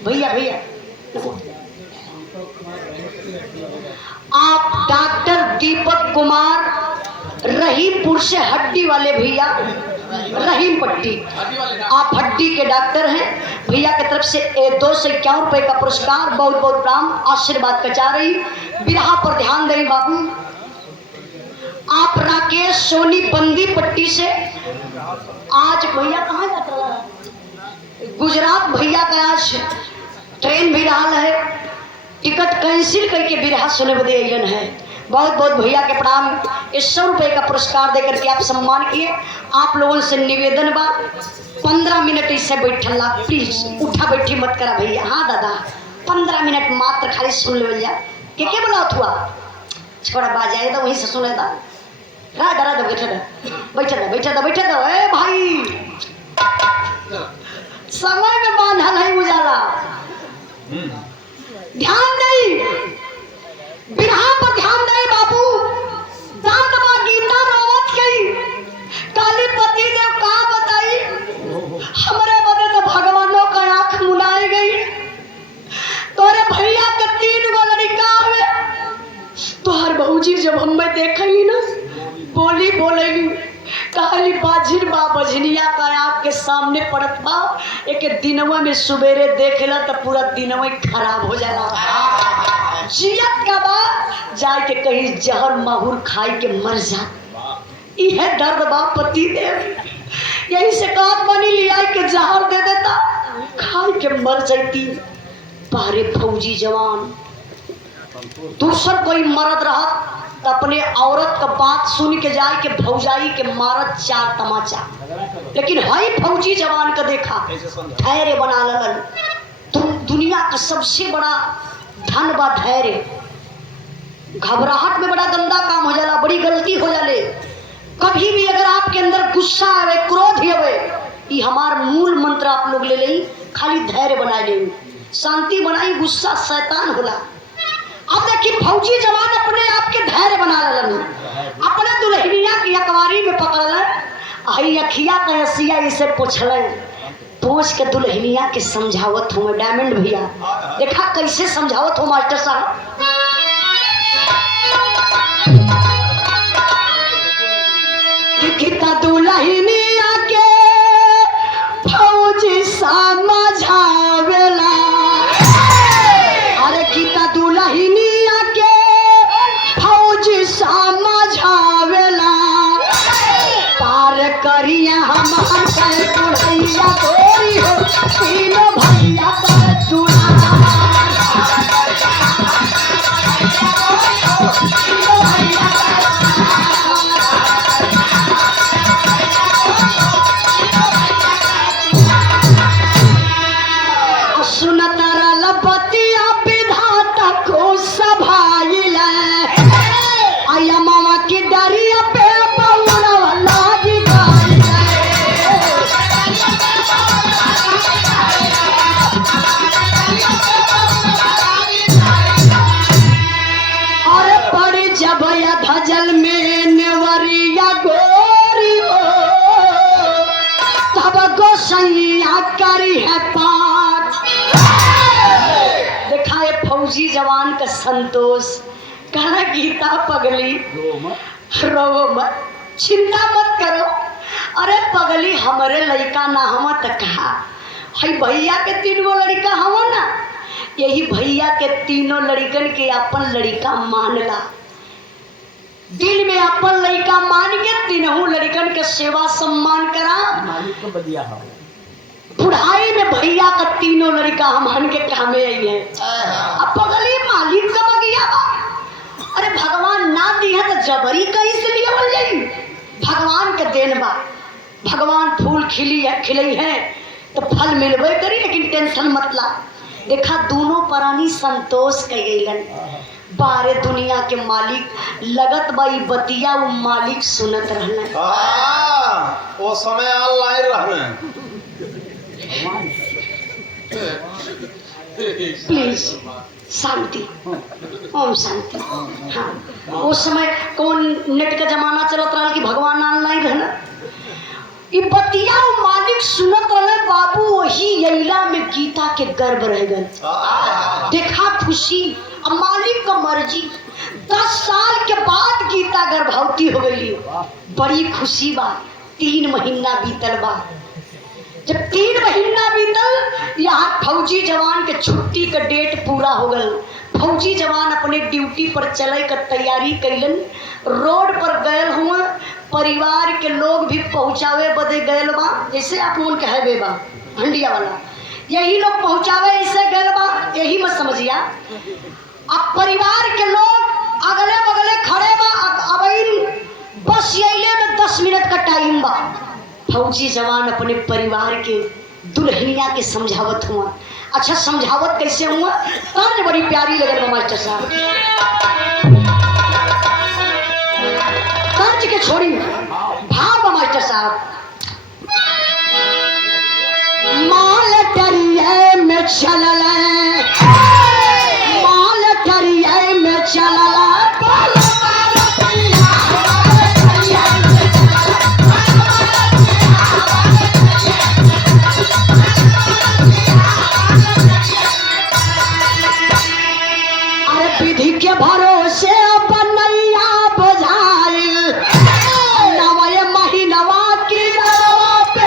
भैया भैया आप डॉक्टर दीपक कुमार रहीमपुर से हड्डी वाले भैया, रहीम पट्टी, आप हड्डी के डॉक्टर हैं। भैया की तरफ से 251 रुपए का पुरस्कार, बहुत बहुत प्रणाम, आशीर्वाद कचा रही। बिरहा पर ध्यान दें बाबू। आप राकेश सोनी बंदी पट्टी से, आज भैया कहाँ जाता है, गुजरात भैया का आज ट्रेन भी रहा है, टिकट कैंसिल करके बिरहा सुने बदे अइलन है। बहुत बहुत भैया के प्रणाम। 100 रुपए का पुरस्कार देकर के आप सम्मान किए। आप लोगों से निवेदन बा 15 मिनट इससे बैठल ला, प्लीज उठा बैठी मत करा भैया। हाँ दादा 15 मिनट मात्र खाली सुन ले भैया। के बोला हुआ छोड़ा बाजाए तो वहीं से सुने था। बैठे दो बैठे दो बैठे दो बैठे दो। ए भाई समय में बांधल है उजाला, ध्यान नहीं, बिरहा पर ध्यान नहीं बाबू। दांत बा गीता रोवत गई, काली पति देव का बताई, हमरे बदे तो भगवानों का आंख मुनाई गई। तोरे भैया के 3 गो लड़का हुए, तोहर बहूजी जब हमें देखी ना बोली बोलेगी काली बाजिन बा बजनिया का आँख के सामने पड़त बा, एक दिनवा में सुबेरे देखेला तो पूरा दिनवा खराब हो जाला। जियत का बा जाए के कहीं जहर माहूर खाई के मर जा, यह दर्द बा पति देव। यही से काट बनी लिया के जहर दे देता, खाई के मर जाती। पारे फौजी जवान दूसर कोई मर्द रहा तो अपने औरत का बात सुन के जाए के भौजाई के मारत 4 तमाचा, लेकिन हाई फौजी जवान का देखा धैर्य बना लगन। दुनिया का सबसे बड़ा धन बा धैर्य। घबराहट में बड़ा गंदा काम हो जाला, बड़ी गलती हो जाले। कभी भी अगर आपके अंदर गुस्सा आवे, क्रोध आवे, ये हमार मूल मंत्र आप लोग ले लें, खाली धैर्य बनाए ले, शांति बनाई। गुस्सा शैतान होला। अब देखिए फौजी जवान अपने आप के धैर्य बना लेन, अपने दुल्हनिया की अकवारी में पकड़ल, आई अखिया कैसिया इसे पूछल, पूछ के दुल्हनिया के समझावत हूँ मैं। डायमंड भैया देखा कैसे समझावत हो मास्टर साहब। कितना दुल्हनिया के फौजी समझावेला, अरे कितना दुल्हनिया के फौजी समझावेला, पार करिए हम बुढ़ैया गोरी हो, तीनों भैया कर दूल्हा। धजल में नेवरिया गोरी हो, तब गोसैया करी है पार। देखा ये फौजी जवान का संतोष। कहना गीता पगली रो मत, चिंता मत करो। अरे पगली हमारे लड़का ना हम तो कहा है, भैया के 3 गो लड़का हम ना, यही भैया के 3 लड़कन के अपन लड़का मानला, दिल में अपन लड़का मान के 3 लड़कन के सेवा सम्मान करा। मालिक को बदिया हो, बुढ़ाई में भैया का 3 लड़का हम के कामे आई है। अब पगली मालिक का बगिया बा। अरे भगवान ना दिया तो जबरी कैसे लिया बन जाई, भगवान के देन बा। भगवान फूल खिलई है तो फल मिलबे करी, लेकिन टेंशन मत ला। देखा दोनों प्राणी संतोष कइलन, बारे दुनिया के मालिक लगत बाई बतिया वो मालिक सुनत रहने। वो समय ऑनलाइन रहने। प्लीज शांति, ओम शांति। हाँ उस समय कौन नेट का जमाना चलत रहा कि भगवान ऑनलाइन रहना। ई बतिया मालिक सुनत रहे बाबू, वही यैला में गीता के गर्भ रह गए। देखा खुशी, अब मालिक का मर्जी। 10 साल के बाद गीता गर्भवती हो गई। बड़ी खुशी बा। 3 महीना बीतल बा। जब 3 महीना बीतल, यहाँ फौजी जवान के छुट्टी का डेट पूरा हो गल। फौजी जवान अपने ड्यूटी पर चले का तैयारी कैलन। रोड पर गए हुए, परिवार के लोग भी पहुँचावे बदे गए बा। जैसे आप लोग कहबे बा हंडिया वाला, यही लोग पहुँचावे ऐसे गए बा, यही मत समझिया। अब परिवार के लोग अगले बगले खड़े बा। अब बस यही में 10 मिनट का टाइम बा। फौजी जवान अपने परिवार के दुल्हनिया के समझावत हुआ। अच्छा समझावत कैसे हुआ? तर्ज बड़ी प्यारी लगल बा मास्टर साहब। तर्ज के छोड़ी भाव बा मास्टर साहब। माल टरिए में चलल, माल टरिए में चलल, विधि के भरोसे बनैया बुझाइल, नवे महीनवा की नरवा पे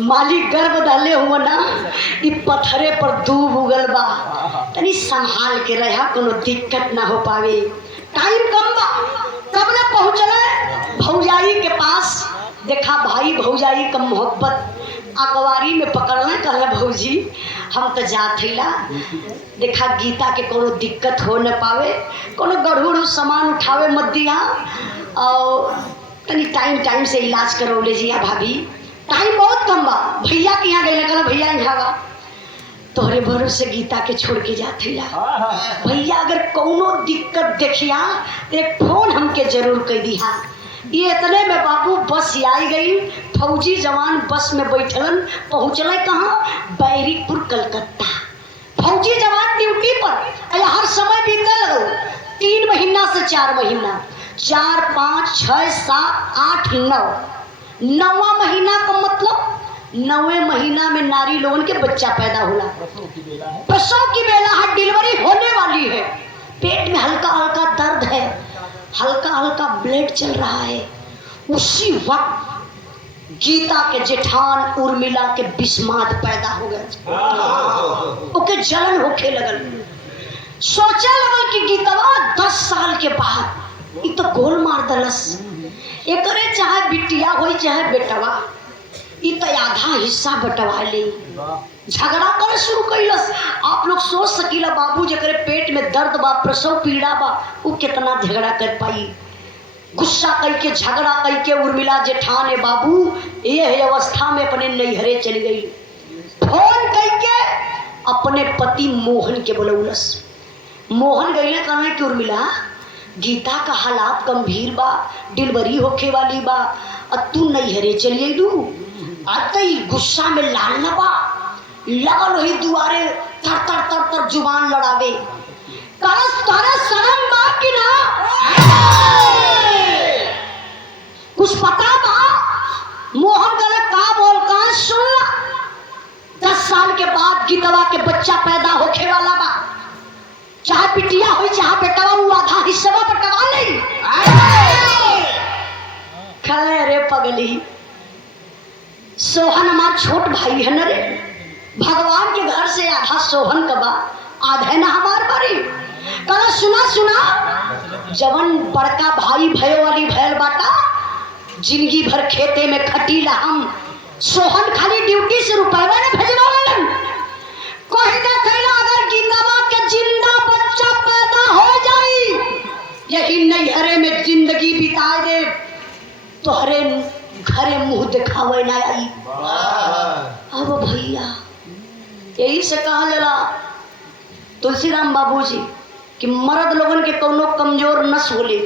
मालिक गर्भ डाले हुआ ना, इ पत्थरे पर दूब उगल बा। तनी संभाल के रहा, कोनो दिक्कत ना हो पावे। टाइम कम बा। कब ना पहुँचले भौजाई के पास। देखा भाई भौजाई का मोहब्बत अकवारी में पकड़ना। कहले भौजी हम तो जात हिला, देखा गीता के कोनो दिक्कत हो न पावे, कोनो गढ़ूड़ सामान उठावे मत दिया, और तनी टाइम से इलाज करो ले जिया भाभी। टाइम बहुत कम बा। भैया के यहाँ गई, कहला भैया यहाँ बा, तोहरे भरोसे गीता के छोड़ के जात हिला। भैया अगर कोनो दिक्कत देखिया तो एक फोन हमके जरूर कह दिया। ये इतने में बाबू बस आई गई। फौजी जवान बस में बैठलन। पहुँचल कहाँ? बैरिकपुर कलकत्ता। फौजी जवान ड्यूटी पर। हर समय बीतने लगो 3 महीना से 4 महीना, 4, 5, 6, 7, 8, 9। 9वां महीना का मतलब 9वें महीना में नारी लोगन के बच्चा पैदा होला। प्रसव की बेला है, डिलीवरी होने वाली है। पेट में हल्का हल्का दर्द है, हल्का हल्का ब्लड चल रहा है। उसी वक्त गीता के जेठान उर्मिला के बिस्मात पैदा हो गए। ओके जलन होके लगल। सोचा लगल कि गीतवा 10 साल के बाद ये तो गोल मार दलस। एकरे चाहे बिटिया हो चाहे बेटवा, ये तो आधा हिस्सा बटवा ले। झगड़ा कर शुरू कैलस। आप लोग सोच सकीला बाबू जकरे पेट में दर्द बा, प्रसव पीड़ा बा, वो कितना झगड़ा कर पाई। गुस्सा करके झगड़ा करके उर्मिला जेठान बाबू ये अवस्था में अपने नैहरे चली गई। फोन करके अपने पति मोहन के बोलौलस। मोहन गई कहना कि उर्मिला गीता का हालात गंभीर बा, डिलीवरी होके वाली बा, और तू नैहरे चली अइलू। आते गुस्सा में लाल न बा, लगल वही दुआरे तर तर तर तर जुबान लड़ावे। तारा शर्म बा कि ना? कुछ पता बा? मोहन गले का बोल का सुन ला। 10 साल के बाद गीतवा के बच्चा पैदा होके वाला बा। चाहे बिटिया हो चाहे बेटवा, वो आधा हिस्सा बटवा नहीं। खले रे पगली, सोहन हमार छोट भाई है न रे। भगवान के घर से आधा सोहन का बा, आधा ना हमार बारी। कल सुना जवन बड़का भाई भयो वाली भैल बाटा, जिंदगी भर खेते में खटीला हम। सोहन खाली ड्यूटी से रुपया ने भेजवालन। कहीं ना कहीं अगर गीतवा के जिंदा बच्चा पैदा हो जाई, यही नैहरे में जिंदगी बिता तोहरे घरे मुंह दिखावे ना आई। अब भैया यही से कहा जला तुलसीराम बाबूजी कि मर्द लोगन के कौनो कमजोर नस होले,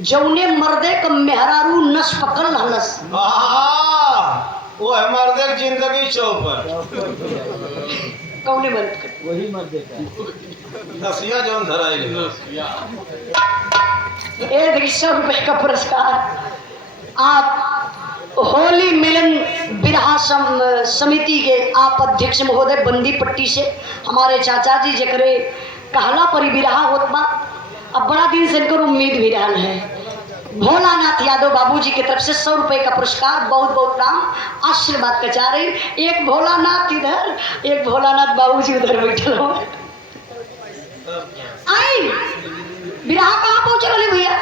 जौने मर्दे क मेहरारू नस पकड़ लहलस वो है मर्दे की जिंदगी चौपर कौने मर्द कर वही मर देता है। नसिया जौन धराई 100 रुपए का पुरस्कार आप होली मिलन बिरहा समिति के आप अध्यक्ष महोदय बंदी पट्टी से हमारे चाचा जी जकरे कहला परी बिरहा होत बा। अब बड़ा दिन से इनकर उम्मीद भी रहल है। भोलानाथ यादव बाबूजी की तरफ से 100 रुपए का पुरस्कार, बहुत बहुत नाम आशीर्वाद का जा रही। एक भोलानाथ इधर, एक भोलानाथ बाबूजी उधर बैठल हो। आई बिरहा कहाँ पहुंचे वाले भैया?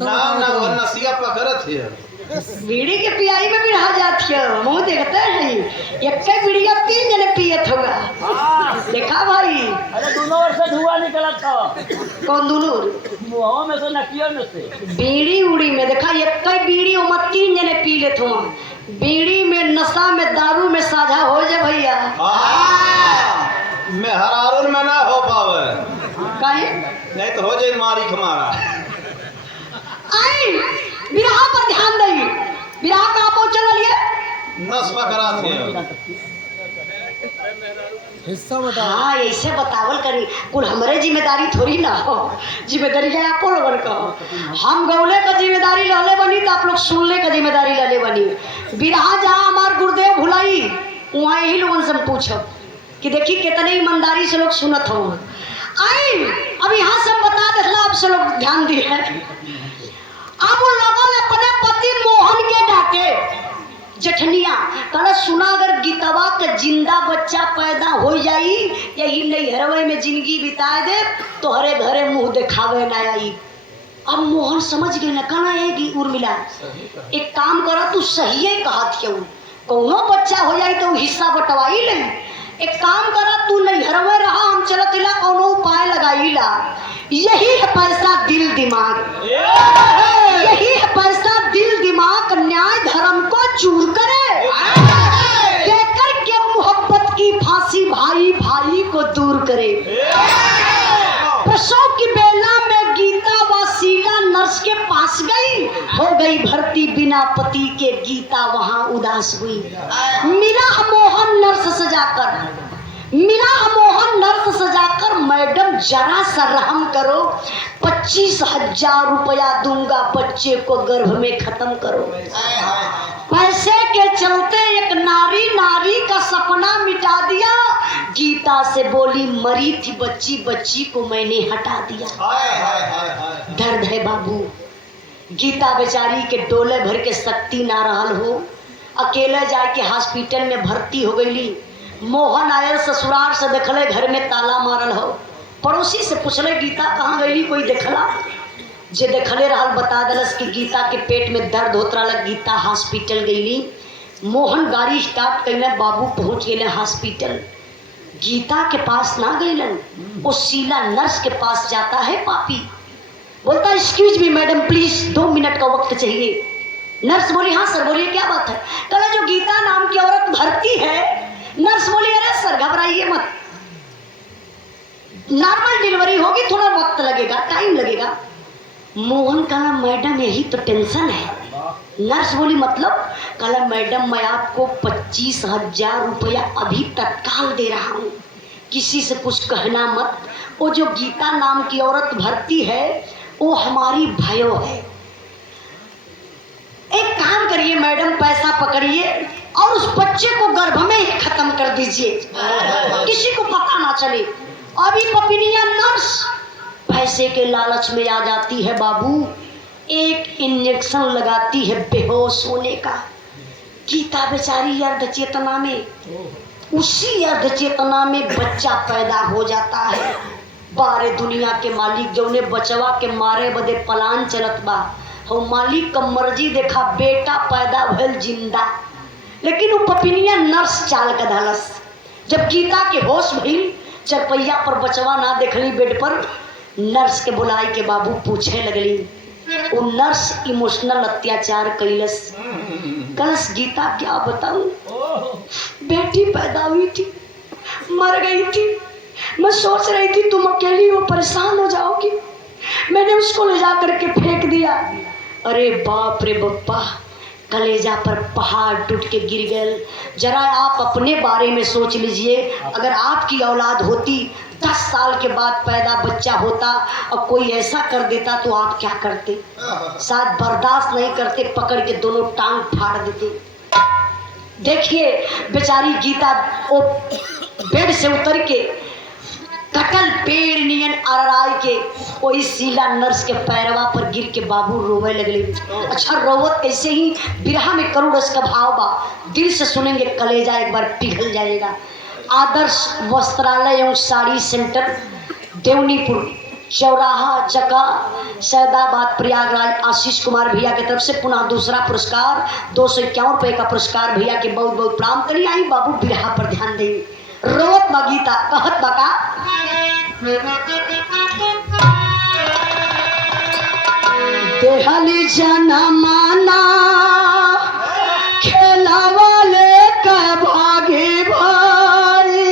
नाम ना वो नसिया पकड़त है। बीड़ी के पियाई में बिरहा जाती है, मुंह देखते हैं एक बीड़िया 3 जने पियत होगा। देखा भाई? अरे दोनों ओर से धुआं निकला था। कौन दोनों? मुँह में से नकिया में से। बीड़ी उड़ी में देखा एक बीड़ी में 3 जने पी लेत हो। बीड़ी में, नशा में, दारू में साझा हो जाए भैया। मैं हरारून में ना हो पावे, काहे? नहीं तो हो जाए मारी खमारा। आई बिरहा पर ध्यान दई। बिरहा कहाँ पहुंचल वाली? नस पकड़ात है। हिस्सा बता। हाँ ऐसे बतावल करी, कुल हमरे जिम्मेदारी थोड़ी ना हो, जिम्मेदारी है आपको लोगन का। हम गौले का जिम्मेदारी लले बनी तो आप लोग सुनने का जिम्मेदारी लले बनी। बिरहा जहाँ हमार गुरुदेव भुलाई वहाँ यही लोगन से पूछब कि देखी कितने ईमानदारी से लोग सुनत हो। आई अब यहाँ से बता देला, आप से लोग ध्यान दिए। अब उन लोगों ने अपने पति मोहन के डांटे। जठनिया कहला सुना अगर गीतवा के जिंदा बच्चा पैदा हो जाई, यही नहीं हरवई में जिंदगी बिता दे, तो हरे घरे मुंह दिखावे ना आई। अब मोहन समझ गए ना, कहना है उर्मिला एक काम करा, तू सही है कहा क्यों, कौनो बच्चा हो जाई तो हिस्सा बंटवाई ले। एक काम करा, तू नहीं हरवे रहा, हम चलत ला कौनो उपाय लगाई ला। यही है पैसा दिल दिमाग, यही है पैसा दिल दिमाग, न्याय धर्म को चूर करे, देकर के मोहब्बत की फांसी भाई भाई को दूर करे। प्रसव की बेला में गीता वसीला नर्स के पास गई, हो गई भर्ती बिना पति के, गीता वहां उदास हुई। मिला मोहन नर्स सजाकर, मिला मोहन नर्स सजाकर, मैडम जरा सा रहम करो, 25,000 रुपया दूंगा, बच्चे को गर्भ में खत्म करो। पैसे के चलते एक नारी नारी का सपना मिटा दिया। गीता से बोली मरी थी बच्ची, बच्ची को मैंने हटा दिया। दर्द है बाबू, गीता बेचारी के डोले भर के शक्ति ना रहल हो, अकेले जाके हॉस्पिटल में भर्ती हो गई। मोहन आयल ससुराल से देखले घर में ताला मारल हो, पड़ोसी से पूछले गीता कहाँ गई, कोई देखला? जे देखले रहल बता दलस कि गीता के पेट में दर्द होत रहा, गीता हॉस्पिटल गईली। मोहन गाड़ी स्टार्ट कैले, बाबू पहुंच गए हॉस्पिटल। गीता के पास ना गईलन, वो शीला नर्स के पास जाता है पापी, बोलता excuse me madam please 2 minute का वक्त चाहिए। नर्स बोली हाँ सर बोलिए क्या बात है? कहला जो गीता नाम की औरत भर्ती है। नर्स बोली अरे सर घबराइए मत, नॉर्मल डिलीवरी होगी, थोड़ा वक्त लगेगा, टाइम लगेगा। मोहन कहला मैडम यही तो टेंशन है। नर्स बोली मतलब? कहला मैडम मैं आपको 25,000 रुपया अभी तत्काल दे रहा हूँ, किसी से कुछ कहना मत। वो जो गीता नाम की औरत भर्ती है वो हमारी भयो है। एक काम करिए मैडम, पैसा पकड़िए और उस बच्चे को गर्भ में ही खत्म कर दीजिए, किसी को पता ना चले। अभी पपिनिया नर्स पैसे के लालच में आ जाती है बाबू, एक इंजेक्शन लगाती है बेहोश होने का। गीता बेचारी अर्ध चेतना में, उसी अर्ध चेतना में बच्चा पैदा हो जाता है। बारे दुनिया के मालिक जौने बचवा के मारे बदे पलान चलत बा, हो मालिक का मर्जी देखा, बेटा पैदा भल जिंदा। लेकिन वो पपिनिया नर्स चाल का धालस। जब गीता के होश भइल, चरपैया पर बचवा ना देखली बेड पर, नर्स के बुलाई के बाबू पूछे लगली। वो नर्स इमोशनल अत्याचार कैलस। कलस गीता क्या बताऊं, बेटी पैदा हुई थी, मर गई थी। मैं सोच रही थी तुम अकेली हो, परेशान हो जाओगी, मैंने उसको ले जा करके फेंक दिया। अरे बाप रे बप्पा, कलेजा पर पहाड़ टूट के गिर गए। जरा आप अपने बारे में सोच लीजिए, अगर आपकी औलाद होती, 10 साल के बाद पैदा बच्चा होता और कोई ऐसा कर देता तो आप क्या करते? शायद बर्दाश्त नहीं करते, पकड़ के दोनों टांग फाड़ देते। देखिए बेचारी गीता वो बेड से उतर के कटल पेड़ नियन अरराई के वही शीला नर्स के पैरवा पर गिर के बाबू रोवे लगले। अच्छा रोवत ऐसे ही बिरहा में करुण रस का भाव बा, दिल से सुनेंगे कलेजा एक बार पिघल जाएगा। आदर्श वस्त्रालय एवं साड़ी सेंटर, देवनीपुर चौराहा चका, सैदाबाद, प्रयागराज, आशीष कुमार भैया की तरफ से पुनः दूसरा पुरस्कार 251 रुपये का पुरस्कार भैया के बहुत बहुत प्रणाम करिए। आई बाबू बिरहा पर ध्यान देंगे। रोवत बगीता कहत बका, देहली जना माना खेला वाले का भागे भाई,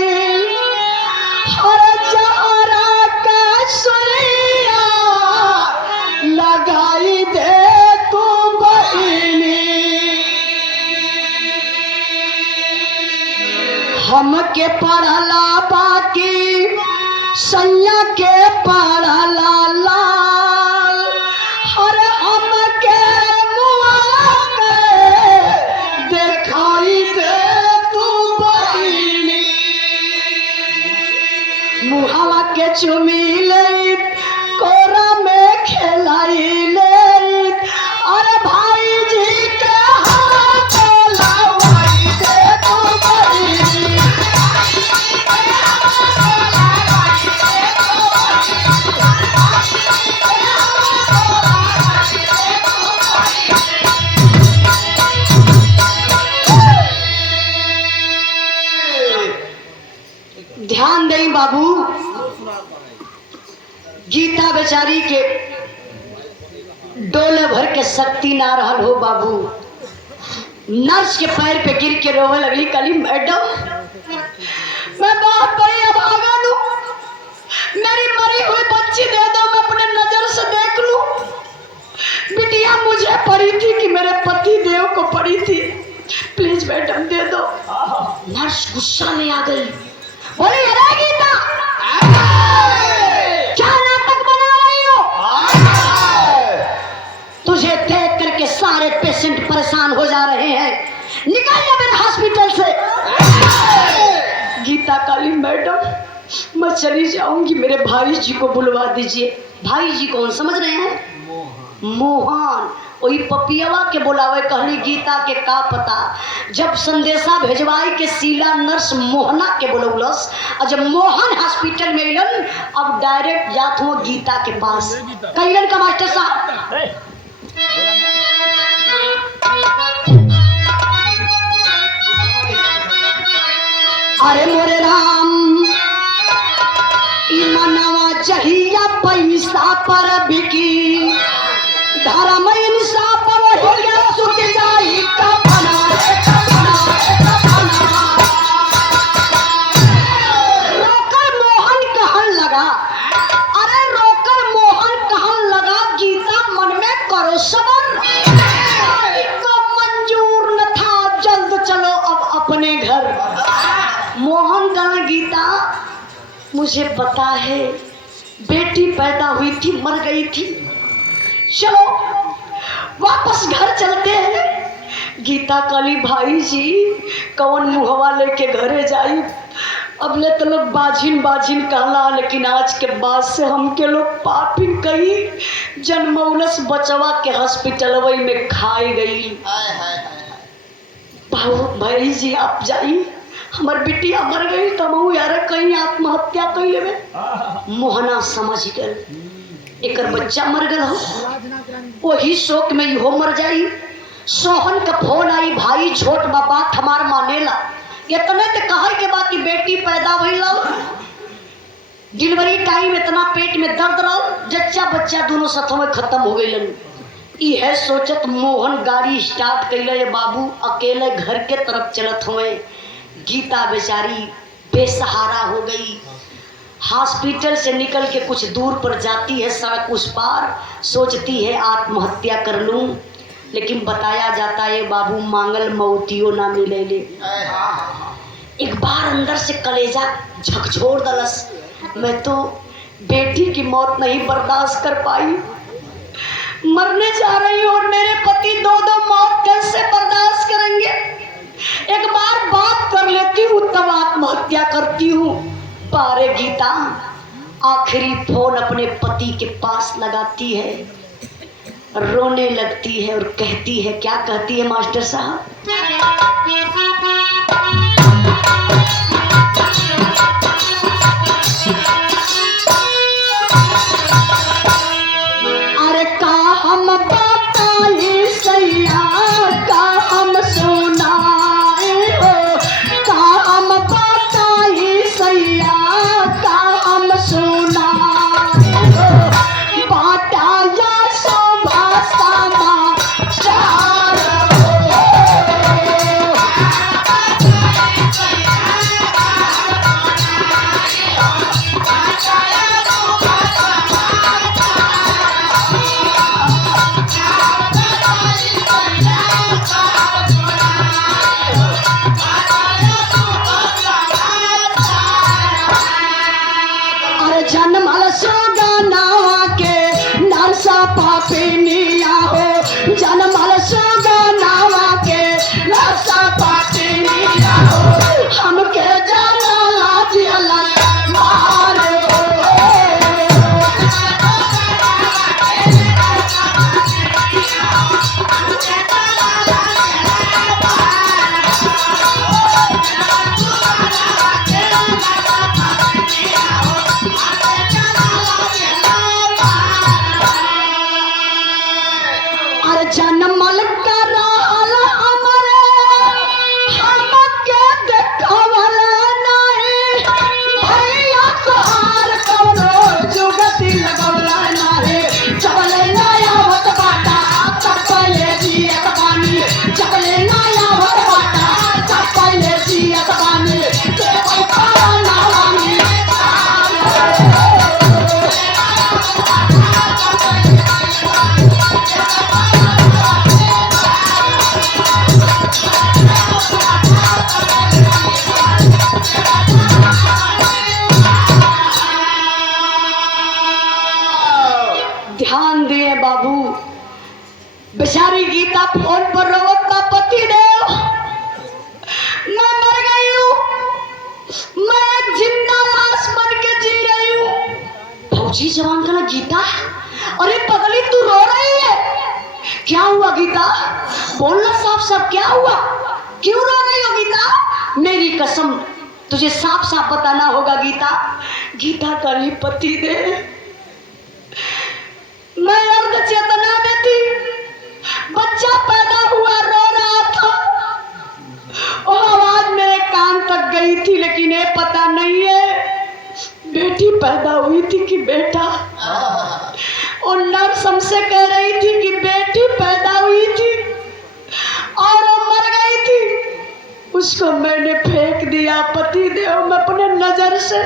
हर जहरा का सुइया लगाई दे तू बहिनी। हमके पढ़ला बाकी सैया के पढ़ला लाल, हर हमके मुआ के दिखाई दे तू बहिनी। मुहावा के चुमी ले कोरा में खेलाई ले, अरे भाई जी के हाथ लावाई दे तू बहिनी। ध्यान दें बाबू, गीता बेचारी के डोले भर के शक्ति ना रहल हो बाबू। नर्स के पैर पे गिर के रोवे लगली, कली मैडम मैं बहुत बड़ी अभागन हूँ, मेरी मरी हुई बच्ची दे दो, मैं अपने नजर से देख लूं। बिटिया मुझे पड़ी थी कि मेरे पति देव को पड़ी थी, प्लीज मैडम दे दो। नर्स गुस्सा में आ गई, बोली अरे गीता क्या नाटक बना रही हो? तुझे देख करके सारे पेशेंट परेशान हो जा रहे हैं, निकल जा मेरे हॉस्पिटल से। गीता काली मैडम मैं चली जाऊंगी, मेरे भाई जी को बुलवा दीजिए। भाई जी कौन समझ रहे हैं? मोहन। वही पपियवा के बुलावे कहली गीता के का पता। जब संदेशा भेजवाई के शीला नर्स मोहना के बुलौलस, और जब मोहन हॉस्पिटल में अलन, अब डायरेक्ट जात हो गीता के पास। कहिलन का मास्टर साहब अरे मोरे राम मनवा जहिया पैसा पर बिकी, धर्म इंसाफ हो गया सुख जाई का बना रोकर मोहन कहन लगा। अरे रोकर मोहन कहन लगा गीता मन में करो सबर, को मंजूर न था, जल्द चलो अब अपने घर। मोहन कहा गीता मुझे पता है बेटी पैदा हुई थी, मर गई थी, चलो वापस घर चलते हैं। गीता काली भाई जी कौन मुहवा लेके घरे जाई, अब ले तो लोग बाझिन बाझिन कहला, लेकिन आज के बाद से हमके लोग पापिन कही। जनमौलस बचवा के हॉस्पिटल वही में खाई गई। भाई जी आप जाई, हमार बिटिया मर गई, तमहू यार कहीं आत्महत्या कर लेवे। मोहना समझ गए एकर बच्चा मर गया हो, वही शोक में इहो मर जाई। सोहन का फोन आई, भाई छोट बात हमार मानेला, इतने तो कहे के बाद कि बेटी पैदा भइल। डिलीवरी टाइम इतना पेट में दर्द रहो, जच्चा बच्चा दोनों साथों में खत्म हो गई। यह सोचत मोहन गाड़ी स्टार्ट कैले बाबू अकेले घर के तरफ चलत हुए। गीता बेचारी बेसहारा हो गई। हॉस्पिटल से निकल के कुछ दूर पर जाती है, सड़क उस पार सोचती है आत्महत्या कर लूं, लेकिन बताया जाता है बाबू मांगल मौतियों ना मिले ले। एक बार अंदर से कलेजा झकझोर दलस, मैं तो बेटी की मौत नहीं बर्दाश्त कर पाई, मरने जा रही हूँ और मेरे पति दो मौत कैसे बर्दाश्त करेंगे। एक बार बात कर लेती हूँ तब आत्महत्या करती हूँ। पारे गीता आखिरी फोन अपने पति के पास लगाती है, रोने लगती है और कहती है, क्या कहती है मास्टर साहब? अरे का हम बताए सैया, का हम सुनाए हो, का हम बताए सैया, का हम सुनाए हो, बाटा या शोभा समाचार जनमल सुगनावा के नरसा पापिनिया हो, जनमल सुगनावा के नरसा पापिनिया हो, हमके जाना लाजियला मार हो। जनमल कराल हमरे हमके देखवल नहीं, भैया तोहार कवनो जुगती लगवल नहीं। जबले नया होत बाटा तब पहले जियत बानी, जबले नया होत बाटा तब पहले जियत बानी, देवल पाना बानी। ध्यान दिए बाबू, बेचारी गीता फोन पर रोवत का पति देव, मैं मर गई हूँ, मैं एक जिंदा लाश बन के जी रही हूँ। फौजी जवान का ना गीता, अरे पगली तू रो रही है, क्या हुआ गीता? बोलना साफ साफ, क्या हुआ? क्यों रो रही हो गीता? मेरी कसम तुझे साफ साफ बताना होगा गीता। गीता का ही पति दे, मैं अर्ध चेतना में थी, बच्चा पैदा हुआ रो रहा था, वो आवाज मेरे कान तक गई थी, लेकिन ये पता नहीं है बेटी पैदा हुई थी कि बेटा। और नर्स हमसे कह रही थी कि बेटी पैदा हुई थी और वो मर गई थी, उसको मैंने फेंक दिया। पति देव, मैं अपने नजर से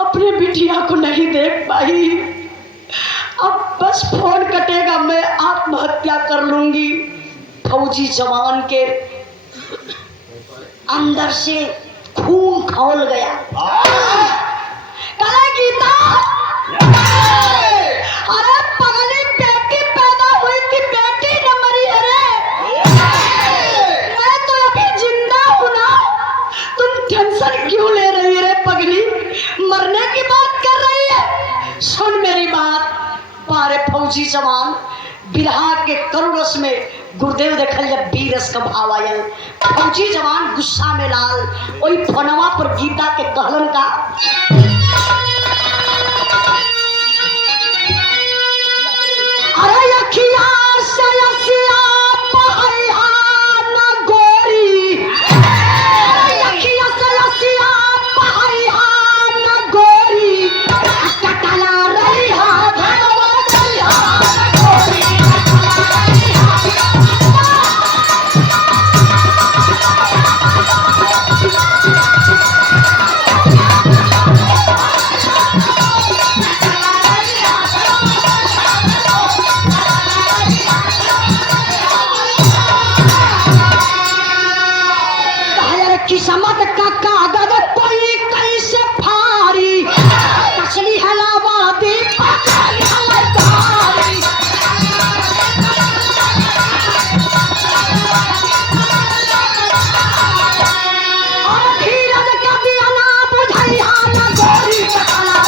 अपने बिटिया को नहीं देख पाई, अब बस फोन कटेगा मैं आत्महत्या कर लूंगी। फौजी जवान के अंदर से खून खौल गया। कला गीता, अरे पगली बेटी पैदा हुई थी, बेटी न मरी। अरे मैं तो अभी जिंदा हूं ना, तुम टेंशन क्यों ले रही है? पगली मरने की बात कर रही है, सुन मेरी बात। पारे फौजी जवान बिरहा के करुरस में गुरुदेव देखल जब बीरस का भाव आयल, फौजी जवान गुस्सा में लाल, वही फोनवा पर गीता के कहलन का, अरे अखिया से लसिया पहया न गोरी, अखिया से लसिया पहया न गोरी, किस्मत का कागज कोई कैसे फारी असली हलावादी पकड़ी हलकारी और धीरज का दिया ना बुझैया ना गोरी चकला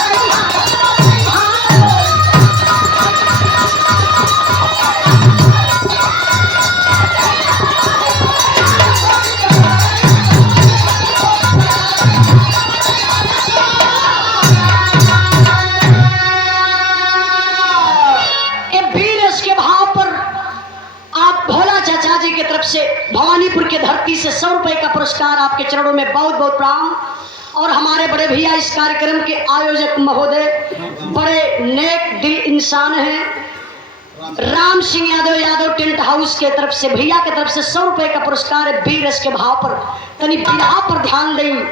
की तरफ से भवानीपुर के धरती से 100 रुपए का पुरस्कार आपके चरणों में बहुत बहुत प्रणाम। और हमारे बड़े भैया इस कार्यक्रम के आयोजक महोदय बड़े नेक दिल इंसान हैं, राम सिंह यादव टेंट हाउस के तरफ से भैया के तरफ से 100 रुपए का पुरस्कार है। बीर रस के भाव पर तनी बिरहा पर ध्यान दें।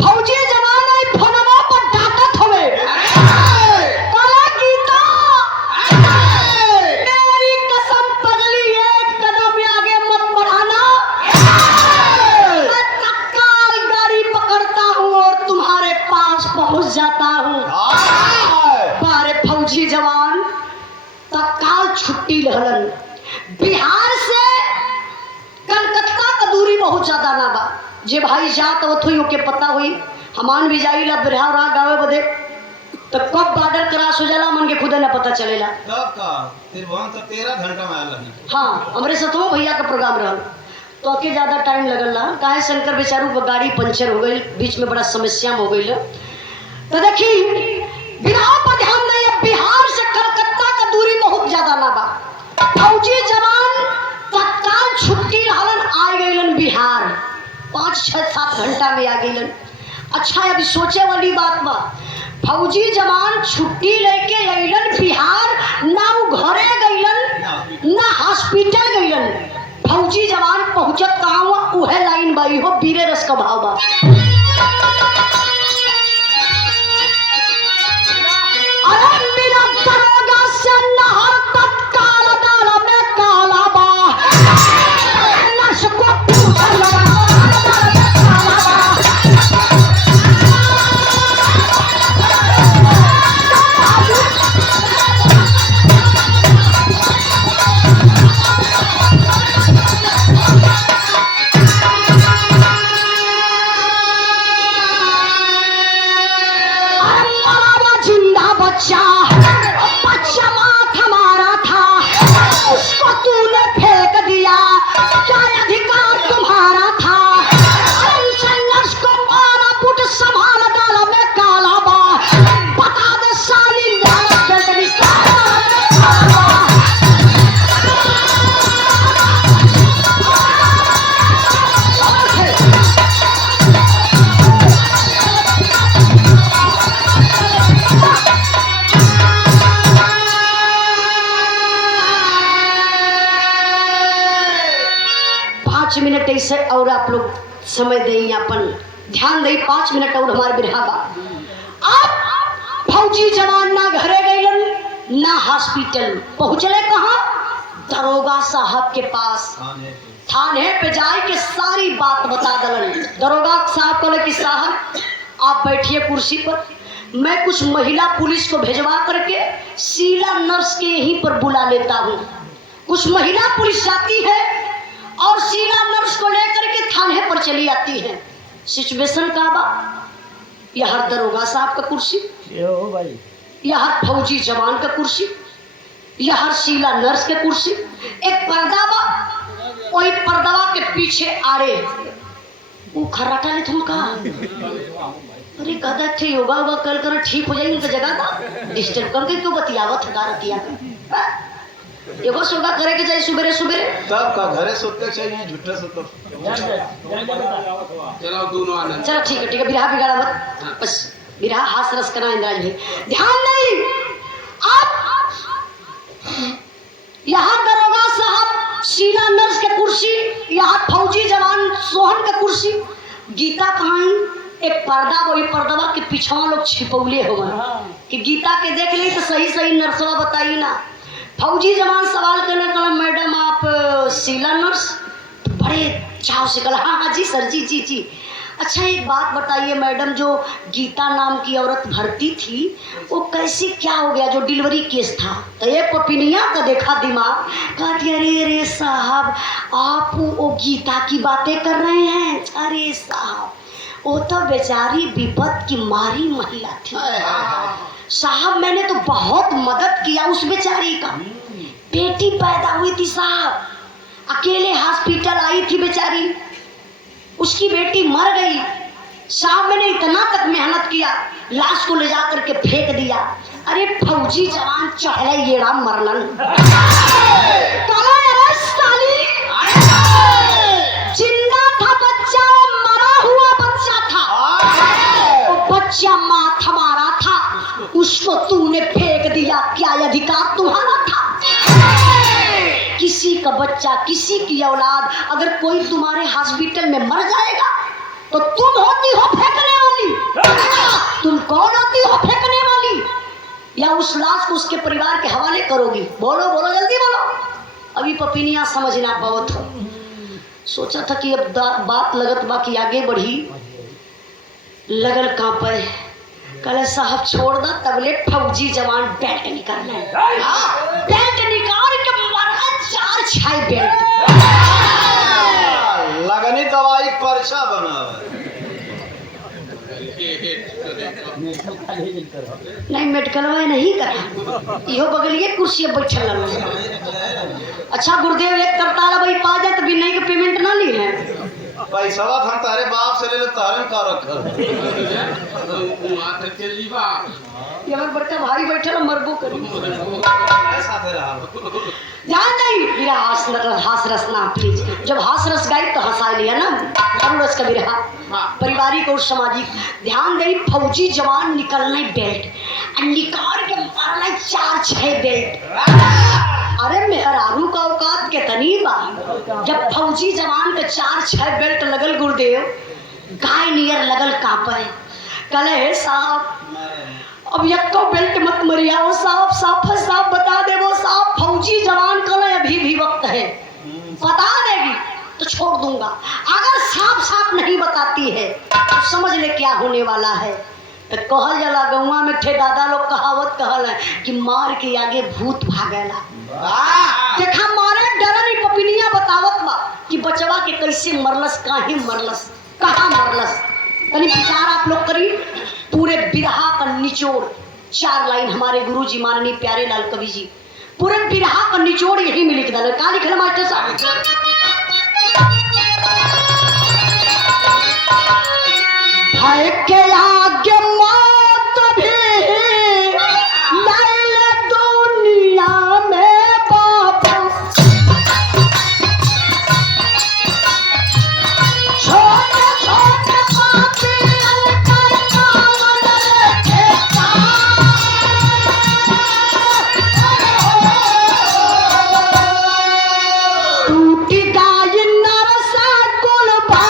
फौजी जवान है फोनवा पर डांटत होवे काला गीता मेरी कसम पगली एक कदम आगे मत बढ़ाना, मैं तत्काल गाड़ी पकड़ता हूँ और तुम्हारे पास पहुँच जाता हूँ। बारे फौजी जवान तत्काल छुट्टी लहलन। बिहार से कलकत्ता का दूरी बहुत ज्यादा ना बा, जे भाई जात वथुई के पता हुई हमान भी जाइला बिरहा रहा गावे बदे तो कब बॉर्डर क्रॉस हो जाला मन के खुदे ना पता चलेला। तब का फिर वहां से 13 घंटा में आला नहीं। हाँ हमरे सतों भैया का प्रोग्राम रहल तो के ज्यादा टाइम लगल ना, काहे शंकर बेचारू को गाड़ी पंचर हो गई, बीच में बड़ा समस्या हो गई। तो देखी बिरहा पर ध्यान दें, बिहार से कलकत्ता का दूरी बहुत ज्यादा ना बा। फौजी जवान तत्काल छुट्टी रहलन आ गइलन बिहार, 5, 6, 7 घंटा में आ गइलन। अच्छा अभी सोचे वाली बात बा, फौजी जवान छुट्टी लेके अइलन बिहार, ना वो घरे गइलन ना हॉस्पिटल गइलन। फौजी जवान पहुंचत कहाँ हुआ उहे लाइन बाई हो बीरे रस का भाव बा। बच्चा माथ हमारा था उसको तूने फेंक दिया, क्या अधिकार तुम्हारा था? को मारा पुट संभाल डाला मैं काला बा, बता दे साली मिनट ऐसे और आप लोग समय दें, अपन ध्यान दें, 5 मिनट और हमारे बिरहा बा। अब फौजी जवान ना घरे गइलन ना हॉस्पिटल, पहुंचले कहाँ? दरोगा साहब के पास। थाने पे जाए के सारी बात बता दलन। दरोगा साहब कहले कि साहब आप बैठिए कुर्सी पर, मैं कुछ महिला पुलिस को भेजवा करके शीला नर्स के यहीं पर बुला लेता हूँ। कुछ महिला पुलिस जाती है और शीला नर्स को लेकर के थाने पर चली आती है। सिचुएशन का बा, यह दरोगा साहब का कुर्सी, यह फौजी जवान का कुर्सी, यह शीला नर्स के कुर्सी, एक पर्दा बा, वही पर्दावा के पीछे आड़े वो खर्राटा ले तुम कहा अरे कहता थे योगा वोगा कल कर ठीक हो जाएगी उनका जगह का डिस्टर्ब करके क्यों बतियावत हकारिया एगो सोगा करे के चाहिए सुबेरे सुबेरे, तब का घरे सोते चाहिए झूठे सोते। चलो दोनों आनंद, चलो ठीक है बिरहा बिगाड़ा मत, बस बिरहा हास रस करना। इंद्राज भाई ध्यान नहीं, अब यहाँ दरोगा साहब शीला नर्स के कुर्सी, यहाँ फौजी जवान सोहन का कुर्सी, गीता कहानी एक पर्दा, वही पर्दवा के पीछवा लोग छिपौले हो कि गीता के देख ली तो सही सही नर्सवा बताई ना। फौजी जवान सवाल करने कहा मैडम आप शीला नर्स? बड़े चाव से कहा हाँ हाँ जी सर जी जी जी। अच्छा एक बात बताइए मैडम, जो गीता नाम की औरत भर्ती थी वो कैसे क्या हो गया, जो डिलीवरी केस था? तो एक पपिनिया का देखा दिमाग, कहती अरे अरे साहब आप वो गीता की बातें कर रहे हैं? अरे साहब वो तो बेचारी विपत की मारी महिला थी साहब, मैंने तो बहुत मदद किया उस बेचारी का। बेटी पैदा हुई थी साहब, अकेले हॉस्पिटल आई थी बेचारी, उसकी बेटी मर गई साहब, मैंने इतना तक मेहनत किया, लाश को ले जा करके फेंक दिया। अरे फौजी जवान चढ़े येड़ा मरलन जिंदा था बच्चा, मरा हुआ बच्चा था, वो बच्चा माँ हमारा था, उसको तूने फेंक दिया, क्या अधिकार तुम्हारा था? किसी का बच्चा, किसी की औलाद अगर कोई तुम्हारे हॉस्पिटल में मर जाएगा तो तुम होती हो फेंकने वाली? तुम कौन होती हो फेंकने वाली? या उस लाश को उसके परिवार के हवाले करोगी? बोलो बोलो जल्दी बोलो। अभी पपिनिया समझ ना पाओ तो सोचा था कि अब बात लगत बा कि आगे बढ़ी, लगल कांपे, कल साहब छोड़ दा तबलेट फौजी जवान बेल्ट निकाल ले, बेल्ट निकाल के मारा 4-6 बेल्ट, लगनी दवाई पर्चा बनावे। नहीं मेडिकलवा नहीं करा, इहो बगलिए कुर्सी बैठल रह। अच्छा गुरुदेव एक करताला भाई पा जाए तो भी नहीं के पेमेंट ना ली है पैसा हम तारे बाप से ले ले, तारे का रखल ये हमारे बड़का भाई बैठल मरबो करी साथे रहा ध्यान नहीं मेरा हास रस ना प्लीज, जब हास रस गाई तो हंसा लिया ना, और रस का भी रहा पारिवारिक और सामाजिक। ध्यान दे फौजी जवान निकलने बेल्ट निकाल के मारना 4-6 बेल्ट। अरे मेहरारू का औकात कितनी बा, जब फौजी जवान के 4-6 बेल्ट लगल गुरुदेव गाय नियर लगल कांपे, कले साहब अब यक्को बेल्ट मत मरिया वो साहब, साफ बता दे वो साहब, फौजी जवान कले अभी भी वक्त है, बता देगी तो छोड़ दूंगा, अगर साफ नहीं बताती है तो समझ ले क्या होने वाला है। तो कहल जाला गौवा में थे दादा लोग कहावत कहल है कि मार के आगे भूत भागेला। देखा मारे डरनी पपिनिया बतावत बा कि बचवा के कैसे मरलस, काहे मरलस, कहाँ मरलस, तनी विचार आप लोग करी। पूरे बिरहा का निचोड़ 4 लाइन हमारे गुरुजी माननीय प्यारे लाल कवि जी पूरे बिरहा का निचोड़ यही में लिख डाले। कहाँ लिखल मास्टर साहब? भय के आगे मौत भी लाइल दुनिया में बाबा, छोटे छोटे पापी अलकर कावन लेखेता, टूटी गाय नरसा कुलबा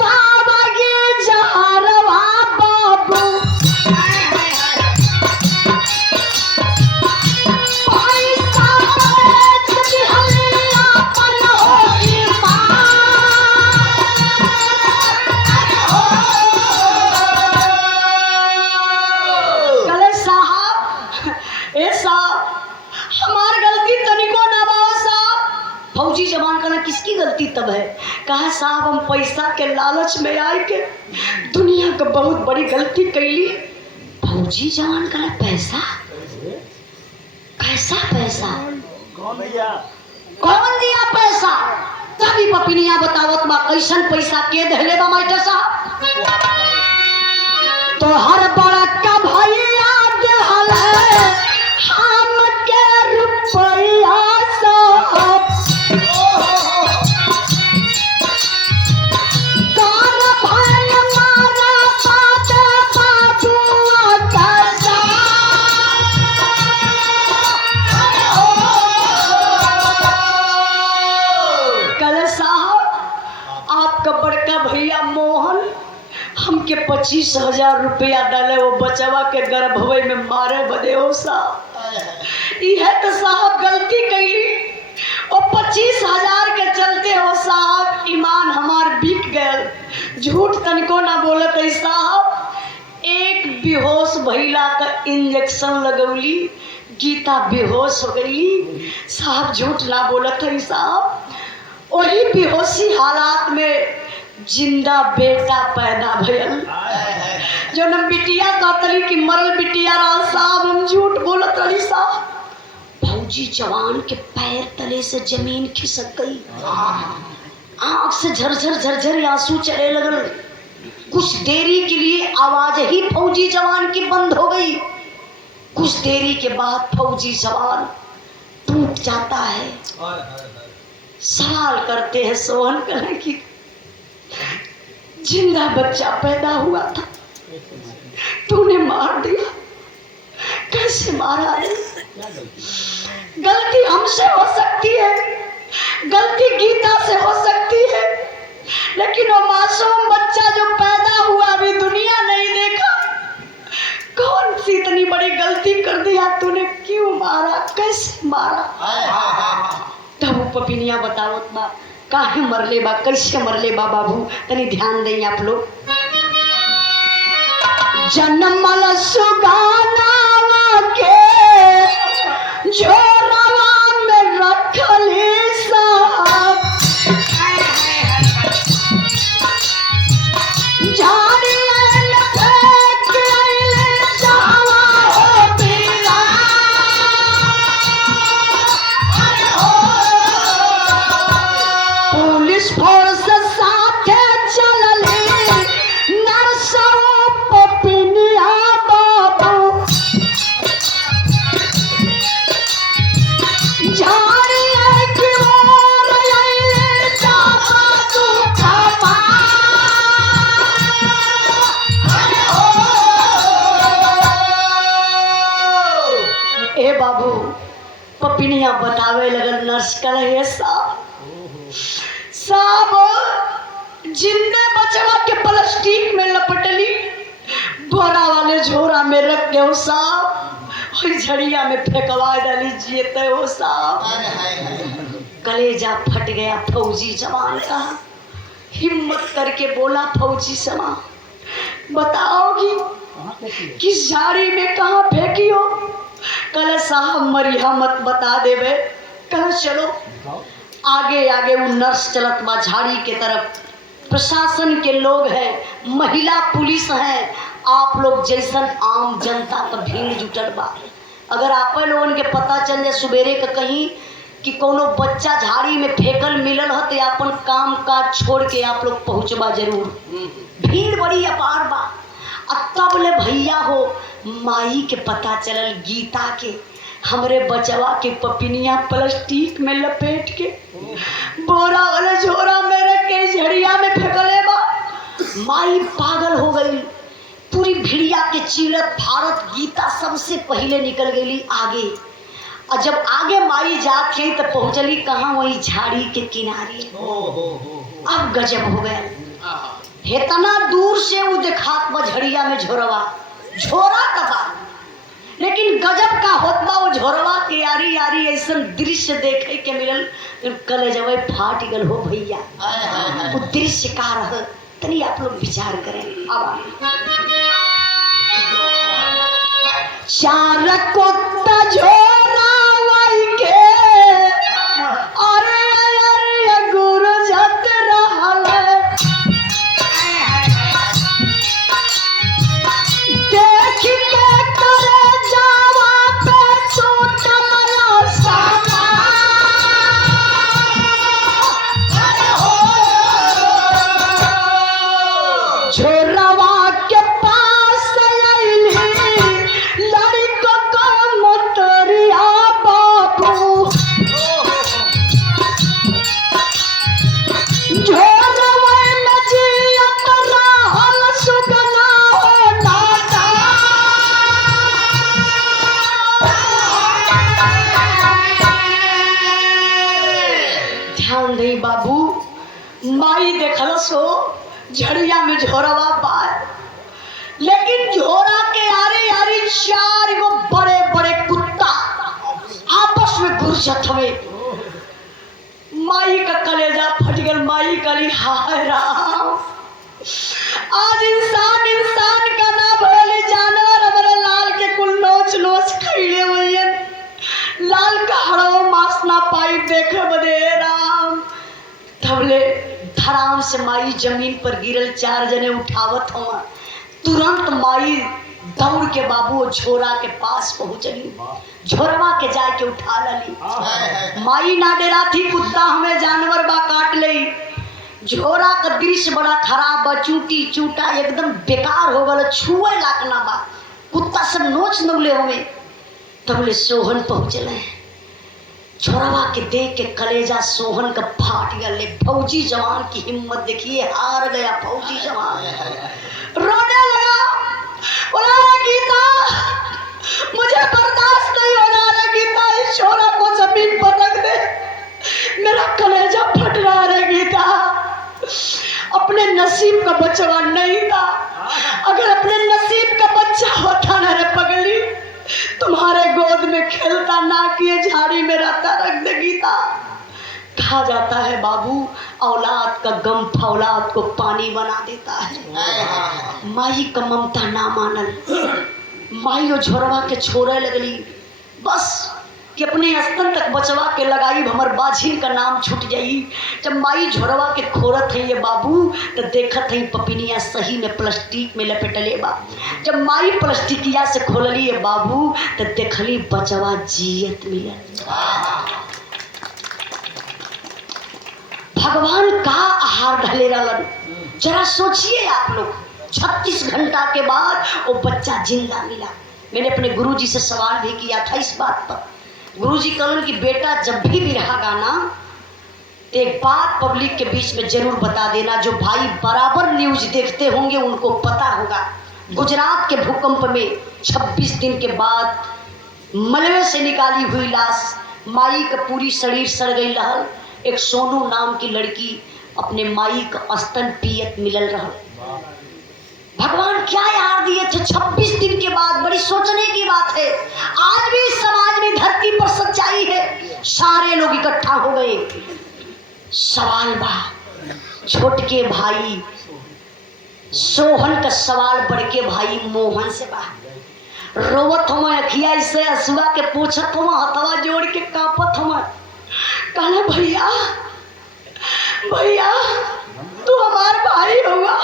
पावगी जहरवा बाबू, पैसा बेच दिहली अपन होगी कले साहब ए साहब हमार गलती तनिको ना बाओ साहब। फौजी जवान कहना किसकी गलती तब है? कहा साहब हम पैसा के लालच में आए के दुनिया को बहुत बड़ी गलती कैली। फौजी जवान कहना पैसा कैसा पैसा, कौन भैया? कौन दिया पैसा? तभी पपिनिया बतावत बा कैसन पैसा के दहले बा मास्टर साहब। तो हर बड़ा का भैया देहल हम के रुपया साहब, तार भाई मारा बात बाबुआ कैसा, कल साहब आपका बड़का भैया मोहन हमके 25,000 रुपया डाले वो बचवा के गर्भवे में मारे बदे हो साहब। यह तो साहब गलती कैली और 25,000 के चलते हो साहब ईमान हमार बिक गए, झूठ तनिको ना बोलत है साहब। एक बेहोश भइला का इंजेक्शन लगौली, गीता बेहोश हो गई साहब। झूठ ना बोलत है साहब। वही बेहोशी हालात में जिंदा बेटा पैदा भयल, जो न बिटिया कहतली कि मरल बिटिया रहा साहब। हम झूठ बोलत रही साहब। फौजी जवान के पैर तले से जमीन खिसक गई, आंख से झरझर झरझर आंसू चले लगल। कुछ देरी के लिए आवाज ही फौजी जवान की बंद हो गई। कुछ देरी के बाद फौजी जवान टूट जाता है। सवाल करते हैं सोहन करें कि जिंदा बच्चा पैदा हुआ था, तूने मार दिया, कैसे मारा है? गलती हमसे हो सकती है, गलती गीता से हो सकती है, लेकिन वो मासूम बच्चा जो पैदा हुआ अभी दुनिया नहीं देखा, कौन सी इतनी बड़ी गलती कर दिया तूने? क्यों मारा, कैसे मारा? तब वो पपिनिया बतावत बा काहे मरले बा, कैसे मरले बा। बाबू तनी ध्यान दें आप लोग। जन्मल सुगाना के झोरवा में रखली साहब, पुलिस फोर्स साथे चलले नरसों पपिनिया बाबू, झाड़िए की ओर आइले जावा तू खपा। ए बाबू पपिनिया बतावे लगल नर्स कहे साहब जिंदे बचवा के प्लास्टिक में लपटली, बोरा वाले झोरा में रख के हो साहब, और झड़िया में फेंकवा डाली जीते हो साहब। कलेजा फट गया फौजी जवान का। हिम्मत करके बोला फौजी जवान, बताओगी किस झाड़ी में कहाँ फेंकी हो? कल साहब मरिया मत बता देवे। कल चलो आगे आगे वो नर्स चलत बा झाड़ी के तरफ। प्रशासन के लोग हैं, महिला पुलिस है, आप लोग जैसन आम जनता का भीड़ जुटल बा। अगर आप लोगन के पता चल जाए सुबेरे का कहीं कि कोनो बच्चा झाड़ी में फेंकल मिलल हो तो अपन काम काज छोड़ के आप लोग पहुँचबा जरूर। भीड़ बड़ी अपार बा। तब ले भैया हो माई के पता चलल गीता के हमरे बचवा के पपिनिया प्लास्टिक में लपेट के बोरा वाले झोरा में रख के झड़िया में फेंकले बा। माई पागल हो गई, पूरी भिड़िया के चीरत भारत गीता सबसे पहले निकल गई आगे। और जब आगे माई जाके तो पहुंचली कहाँ? वही झाड़ी के किनारे। अब गजब हो गया, इतना दूर से वो देखात बा झड़िया में झोरवा, झोरा तबा, लेकिन गजब का होतबा वो झोरवा के यारी यारी ऐसा दृश्य देखे के मिलल कलेजवे फाट गल हो भैया। वो दृश्य का रह तनी आप लोग विचार करें। अब चार कोत्ता झोरा वही के अरे अरे गुरु जत रहल, देख के करे जावा पे टूटल सामा। झोरवा के पास आइली लड़कों को मोटरिया बाबू, झोरवा में जियत रहल सुगना हो दादा। ध्यान दे बाबू, माई देखल सो झड़िया में झोरवा पार, लेकिन झोरा के यारी यारी चार गो बड़े बड़े कुत्ता आपस में घुसत हवे। माई का कलेजा फट गल। माई कली हाय राम, आज इंसान इंसान का ना भले जानवर हमारे लाल के कुल नोच नोच खैले हुए लाल का हड़ो मांस ना पाई देखे बदे राम थबले धराम से माई जमीन पर गिरल 4 जने उठावत हुआ तुरंत माई दौड़ के बाबू झोरा के पास पहुंचली झोरवा के जाके उठा लली माई ना डरा थी कुत्ता हमें जानवर बा काट लई झोरा का दृश्य बड़ा खराब बा चूटी चूटा एकदम बेकार हो गल छुए लाक ना बा कुत्ता सब नोच नगले हमें तबले सोहन पहुंचले छोरवा के देख के कलेजा सोहन का फाट गए फौजी जवान की हिम्मत देखिए हार गया फौजी जवान रोने लगा बोला रे गीता मुझे बर्दाश्त नहीं हो रहा रे गीता इस छोरा को जमीन पर रख दे मेरा कलेजा फट रहा रे गीता अपने नसीब का बचवा नहीं था अगर अपने नसीब का बच्चा होता ना रे पगली तुम्हारे गोद में खेलता ना किए झाड़ी में रहता रख दे गीता कहा जाता है बाबू औलाद का गम फौलाद को पानी बना देता है माई का ममता ना मानल माई वो झोरवा के छोड़े लगली बस कि अपने स्तन तक बचवा के लगाई हमर बाझिन का नाम छूट जाई जब माई झोरवा के खोरत है ये बाबू तो देखत है पपिनिया सही में प्लास्टिक में लपेटले बा जब माई प्लास्टिकिया से खोलली ये बाबू तो देखली बचवा जियत मिलल भगवान का आहार ढले रहलन जरा सोचिए आप लोग 36 घंटा के बाद वो बच्चा जिंदा मिला मैंने अपने गुरुजी से सवाल भी किया था इस बात पर गुरुजी कहलन कि बेटा जब भी रहा गाना तो एक बात पब्लिक के बीच में जरूर बता देना जो भाई बराबर न्यूज देखते होंगे उनको पता होगा गुजरात के भूकंप में 26 दिन के बाद मलबे से निकाली हुई लाश माई का पूरी शरीर सड़ गई रहल एक सोनू नाम की लड़की अपने माई का स्तन पियत मिलल रहल भगवान क्या याद दिए थे 26 दिन के बाद बड़ी सोचने की बात है आज भी इस समाज में धरती पर सच्चाई है सारे लोग इकट्ठा हो गए सवाल बा छोटके भाई सोहन का सवाल बड़के भाई मोहन से बा रोवत हम अखिया इससे असुआ के पूछत हम हथवा जोड़ के कांपत हम कहना भैया भैया तू हमार भाई होगा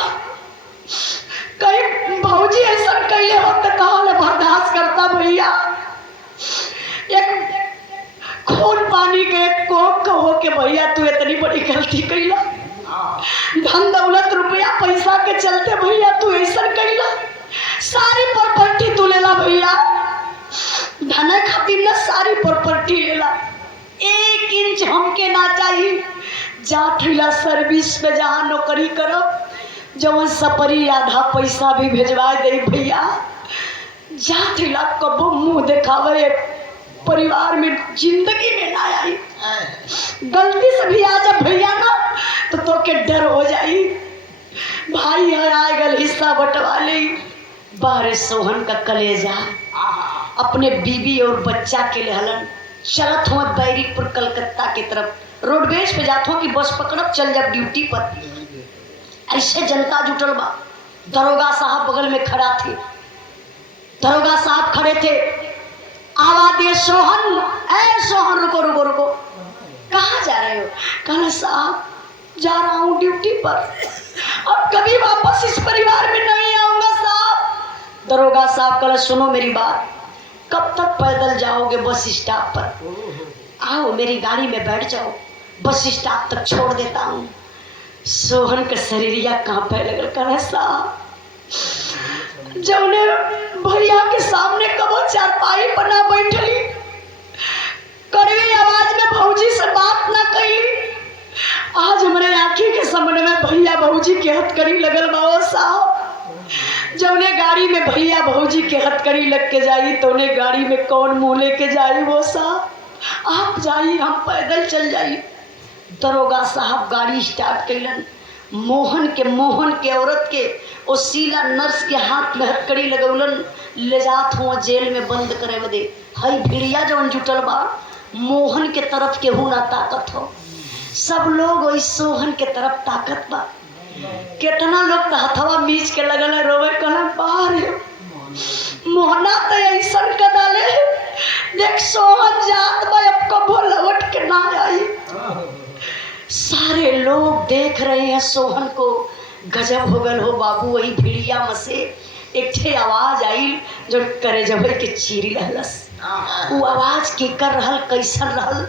कहीं भौजी ऐसा कैले हो तो कहा बर्दाश्त करता भैया एक खून पानी के कोक कहो के भैया तू इतनी बड़ी गलती कैला धन दौलत रुपया पैसा के चलते भैया तू ऐसा कैला सारी प्रॉपर्टी तू लेला भैया धन खातिर ना सारी प्रॉपर्टी लेला 1 इंच हमके ना चाहिए जात हिला सर्विस में जहाँ नौकरी करो जवन सपरी आधा पैसा भी भेजवा दे भैया जात हिला कबो मुंह दिखावे परिवार में जिंदगी में ना आई गलती से भी आ जा भैया ना तो के डर हो जाई भाई है आ गल हिस्सा बंटवा ले बारे सोहन का कलेजा अपने बीबी और बच्चा के लिए हलन चलत हुआ बैरिकपुर कलकत्ता की तरफ रोडवेज पे जात हो कि बस पकड़ब चल जब ड्यूटी पर ऐसे जनता जुटल बा दरोगा साहब बगल में खड़ा थे दरोगा साहब खड़े थे आवाज दिए सोहन ऐ सोहन रुको रुको रुको कहाँ जा रहे हो कहना साहब जा रहा हूँ ड्यूटी पर अब कभी वापस इस परिवार में नहीं आऊंगा साहब दरोगा साहब कहला सुनो मेरी बात कब तक पैदल जाओगे बस स्टॉप पर आओ मेरी गाड़ी में बैठ जाओ बस स्टॉप तक छोड़ देता हूँ सोहन का शरीरिया कांपे लगल कहना साहब जब भैया के सामने कबो चारपाई पर ना बैठली कड़वी आवाज में भौजी से बात ना कैली आज हमारे आँखी के सामने में भैया भौजी के हथकड़ी लगल बाबा साहब जब उन्हें गाड़ी में भैया भौजी के हथकड़ी लग के जाई तो उन्हें गाड़ी में कौन मुँह लेके जाई वो साहब आप जाइए हम पैदल चल जाइए दरोगा साहब गाड़ी स्टार्ट कैलन मोहन के औरत के ओ शीला नर्स के हाथ में हथकड़ी लगौलन ले जात हुआ जेल में बंद करे बदे हई भिड़िया जवन जुटल बा मोहन के तरफ केहू ना ताकत हो सब लोग वही सोहन के तरफ ताकत बा कितना लोग तो हथवा मीच के लगल है रोवे कहना बाहर मोहना तो ऐसा कदाले देख सोहन जात में अब कबो लौट के ना आई। सारे लोग देख रहे हैं सोहन को। गजब हो गल हो बाबू। वही भिड़िया में से एक ठे आवाज आई जो करे जब के चीरी रहलस। वो आवाज के कर रहल कैसन रहल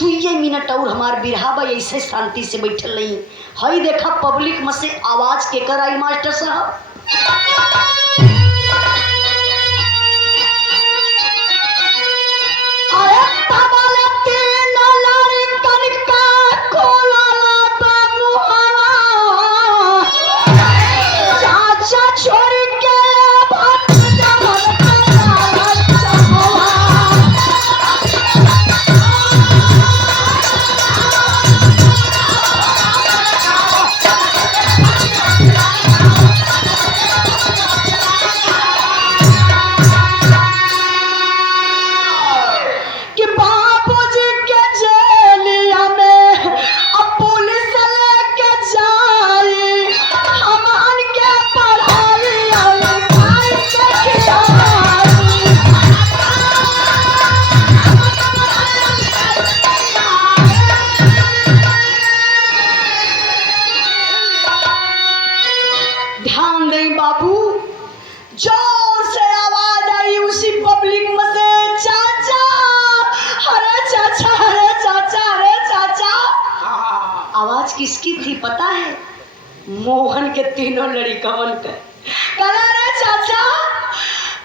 2 मिनट और हमार बिरहा ऐसे शांति से बैठल नहीं। हई देखा पब्लिक में से आवाज के कर आई मास्टर साहब। किसकी थी पता है? मोहन के तीनों लड़िकवन के। कहला रे चाचा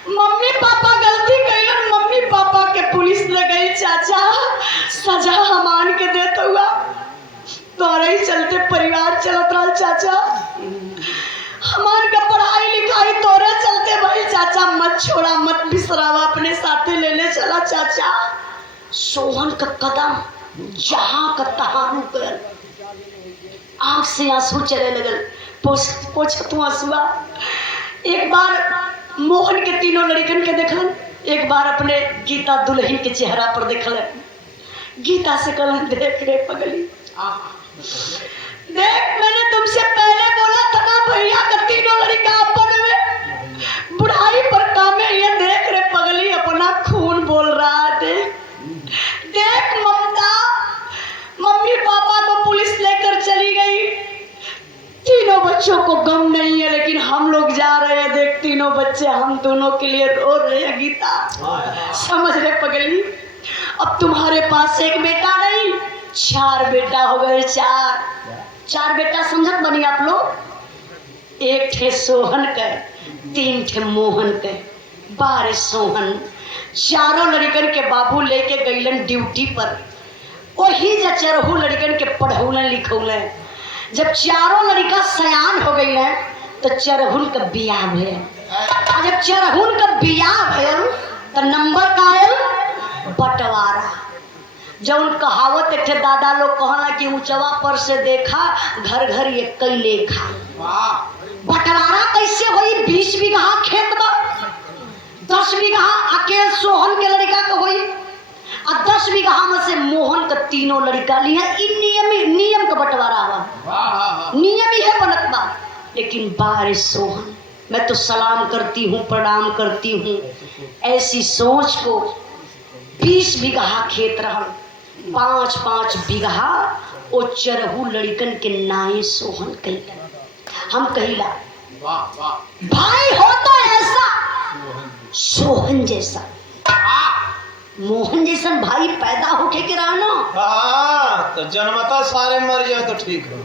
मम्मी पापा गलती कइलन, मम्मी पापा के पुलिस ले गई चाचा, सजा हमान के देत हुआ तोरे ही चलते परिवार चलत रहल चाचा। हमान का पढ़ाई लिखाई तोरे चलते भाई चाचा, मत छोड़ा मत बिसरावा, अपने साथे लेने चला चाचा। सोहन का कदम जहाँ का तहाँ रुकल, आँख से आंसू चले लगल। पोछ तू आंसुआ। एक बार मोहन के तीनों लड़कन के देखलन, एक बार अपने गीता दुल्हन के चेहरा पर देखलन। गीता से कहलन देख रे पगली, देख मैंने तुमसे पहले बोला था ना भैया का तीनों लड़का अपन में बुढ़ाई पर कामे, ये देख रे पगली अपना खून बोल रहा है। देख ममता मम्मी पापा को पुलिस लेकर चली गई, तीनों बच्चों को गम नहीं है लेकिन हम लोग जा रहे हैं। देख तीनों बच्चे हम दोनों के लिए रो रहे हैं। गीता समझ रहे पगली, अब तुम्हारे पास एक बेटा नहीं 4 बेटा हो गए। 4 बेटा समझत बनी आप लोग। 1 ठे सोहन के, 3 ठे मोहन के, 12 सोहन। चारों लड़कन के बाबू लेके गईलन ड्यूटी पर। वही जब चरहू लड़कन के पढ़ौलन लिखौलन। जब चारों लड़का सयान हो गई है तो चरहुन का बियाह भइल। और जब चरहुन का बियाह भइल तो नंबर का आयल बंटवारा। जौन कहावत एक दादा लोग कहला कि ऊंचवा पर से देखा घर घर एक कई लेखा। बंटवारा कैसे होई? 20 बीघा खेत बा, 10 बीघा अकेले सोहन के लड़का का होई और 10 बीघा में से मोहन का तीनों लड़का लिया। नियम का बंटवारा हुआ, नियम ही है बनत बा। लेकिन 12 सोहन, मैं तो सलाम करती हूँ प्रणाम करती हूँ ऐसी सोच को। 20 बीघा खेत रहल, 5-5 बीघा ओ चरहू लड़कन के नाई सोहन कहिला। हम कहिला भाई हो तो ऐसा सोहन जैसा, मोहन जैसा भाई पैदा होके के रहना। हाँ तो जन्मता सारे मर जाए तो ठीक हो,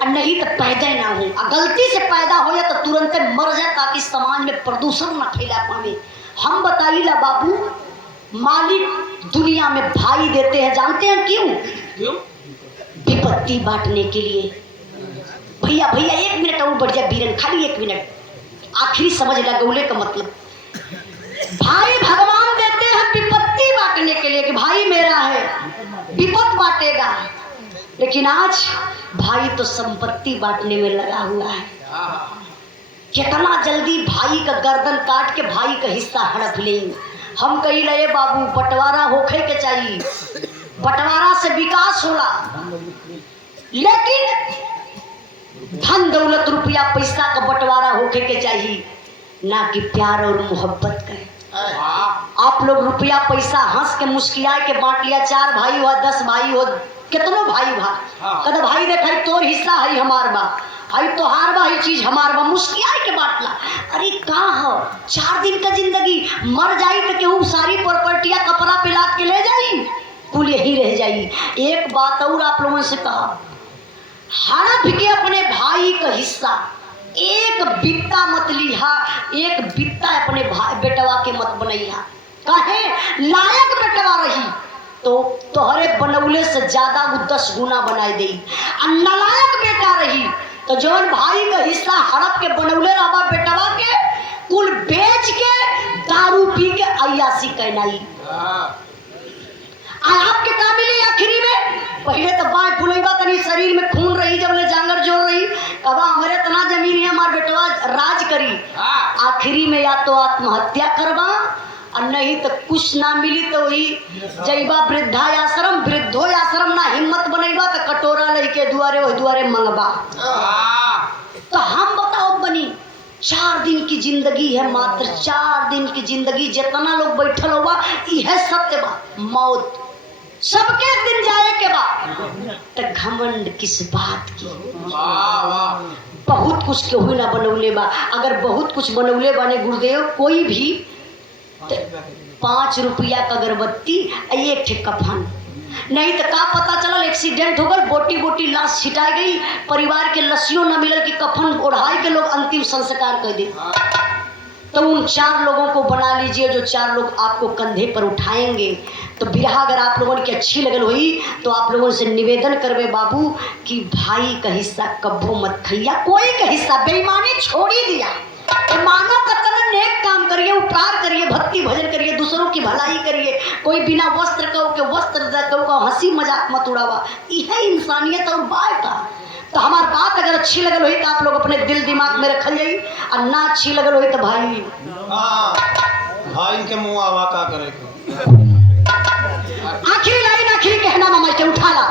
और नहीं तो पैदा ना हो। गलती से पैदा हो या तो तुरंत मर जाए ताकि समाज में प्रदूषण न फैला पावे। हम बताइला बाबू, मालिक दुनिया में भाई देते हैं, जानते हैं क्यों? विपत्ति बांटने के लिए। भैया 1 मिनट और बढ़ जाए बीरन, खाली 1 मिनट, आखिरी समझ लगौले का मतलब। भाई भगवान देते हैं विपत्ति बांटने के लिए कि भाई मेरा है विपत बांटेगा। लेकिन आज भाई तो संपत्ति बांटने में लगा हुआ है। कितना जल्दी भाई का गर्दन काट के भाई का हिस्सा हड़प लेंगे। हम कही रहे बाबू बंटवारा होखे के चाहिए, बंटवारा से विकास होला। लेकिन धन दौलत रुपया पैसा का बंटवारा होके के चाहिए, ना कि प्यार और मोहब्बत का। आप लोग रुपया पैसा हंस के मुस्किया के बांट लिया, 4 भाई हो 10 भाई हो कितनो भाई भा कद भाई देखा तोर हिस्सा है हमार बा, आई तोहार बा ही चीज हमार बा, मुस्किया के बांटला। अरे कहाँ हो 4 दिन का जिंदगी, मर जाई तो केहू सारी प्रॉपर्टियां कपड़ा पे लाद के ले जाई, कुल यही रह जाई। एक बात और आप लोगों से कहा, हड़प के अपने भाई का हिस्सा एक बित्ता मत लिहा, एक बित्ता अपने भाई बेटवा के मत बनैया। काहे लायक बेटवा रही तो तोहरे बनौले से ज्यादा वो 10 गुना बनाई दे, और नालायक बेटा रही तो जौन भाई का हिस्सा हड़प के बनौले रहा बेटवा के, कुल बेच के दारू पी के अयासी कहनाई। आपके काम मिले आखिरी में, पहले तो बाय फुलैबा तनी शरीर में खून रही, जब ले जांगर जोर रही, अब हमारे तना जमीन है हमार बेटवा राज करी, आखिरी में या तो आत्महत्या करवा और नहीं तो कुछ ना मिली तो वही जैबा वृद्धाश्रम, वृद्धोश्रम ना हिम्मत बनैबा तो कटोरा लेके दुआरे वही दुआरे मंगबा। तो हम बताओ बनी 4 दिन की जिंदगी है, मात्र 4 दिन की जिंदगी, जितना लोग बैठल होगा यह सत्य बा, मौत सबके एक दिन जाए के बाद, तो घमंड किस बात की। बहुत कुछ केहू ना बनौले बा, अगर बहुत कुछ बनौले बाने गुरुदेव कोई भी, 5 रुपया का अगरबत्ती, 1 ठे कफन, नहीं तो का पता चलल एक्सीडेंट हो गल, बोटी बोटी लाश छिटाई गई, परिवार के लसियों न मिलल कि कफन ओढ़ाई के लोग अंतिम संस्कार कर दे। तो उन 4 लोगों को बना लीजिए, जो 4 लोग आपको कंधे पर उठाएंगे। तो बिरहा अगर आप लोगों की अच्छी लगल हुई तो आप लोगों से निवेदन करवे बाबू कि भाई का हिस्सा कब्बो मत खैया, कोई का हिस्सा बेईमानी छोड़ी दिया, मानो कतन नेक काम करिए, उपकार करिए, भक्ति भजन करिए, दूसरों की भलाई करिए, कोई बिना वस्त्र कहो के वस्त्र कहो, हंसी मजाक मत उड़ावा, यह इंसानियत और बात का। तो हमारी बात अगर अच्छी लगल हुई तो आप लोग अपने दिल दिमाग में रखल जाई, और ना अच्छी लगल हुई तो भाई भाई के मुंह आवा का करे। आखिरी लाइन आखिरी कहना मामा के उठा ला।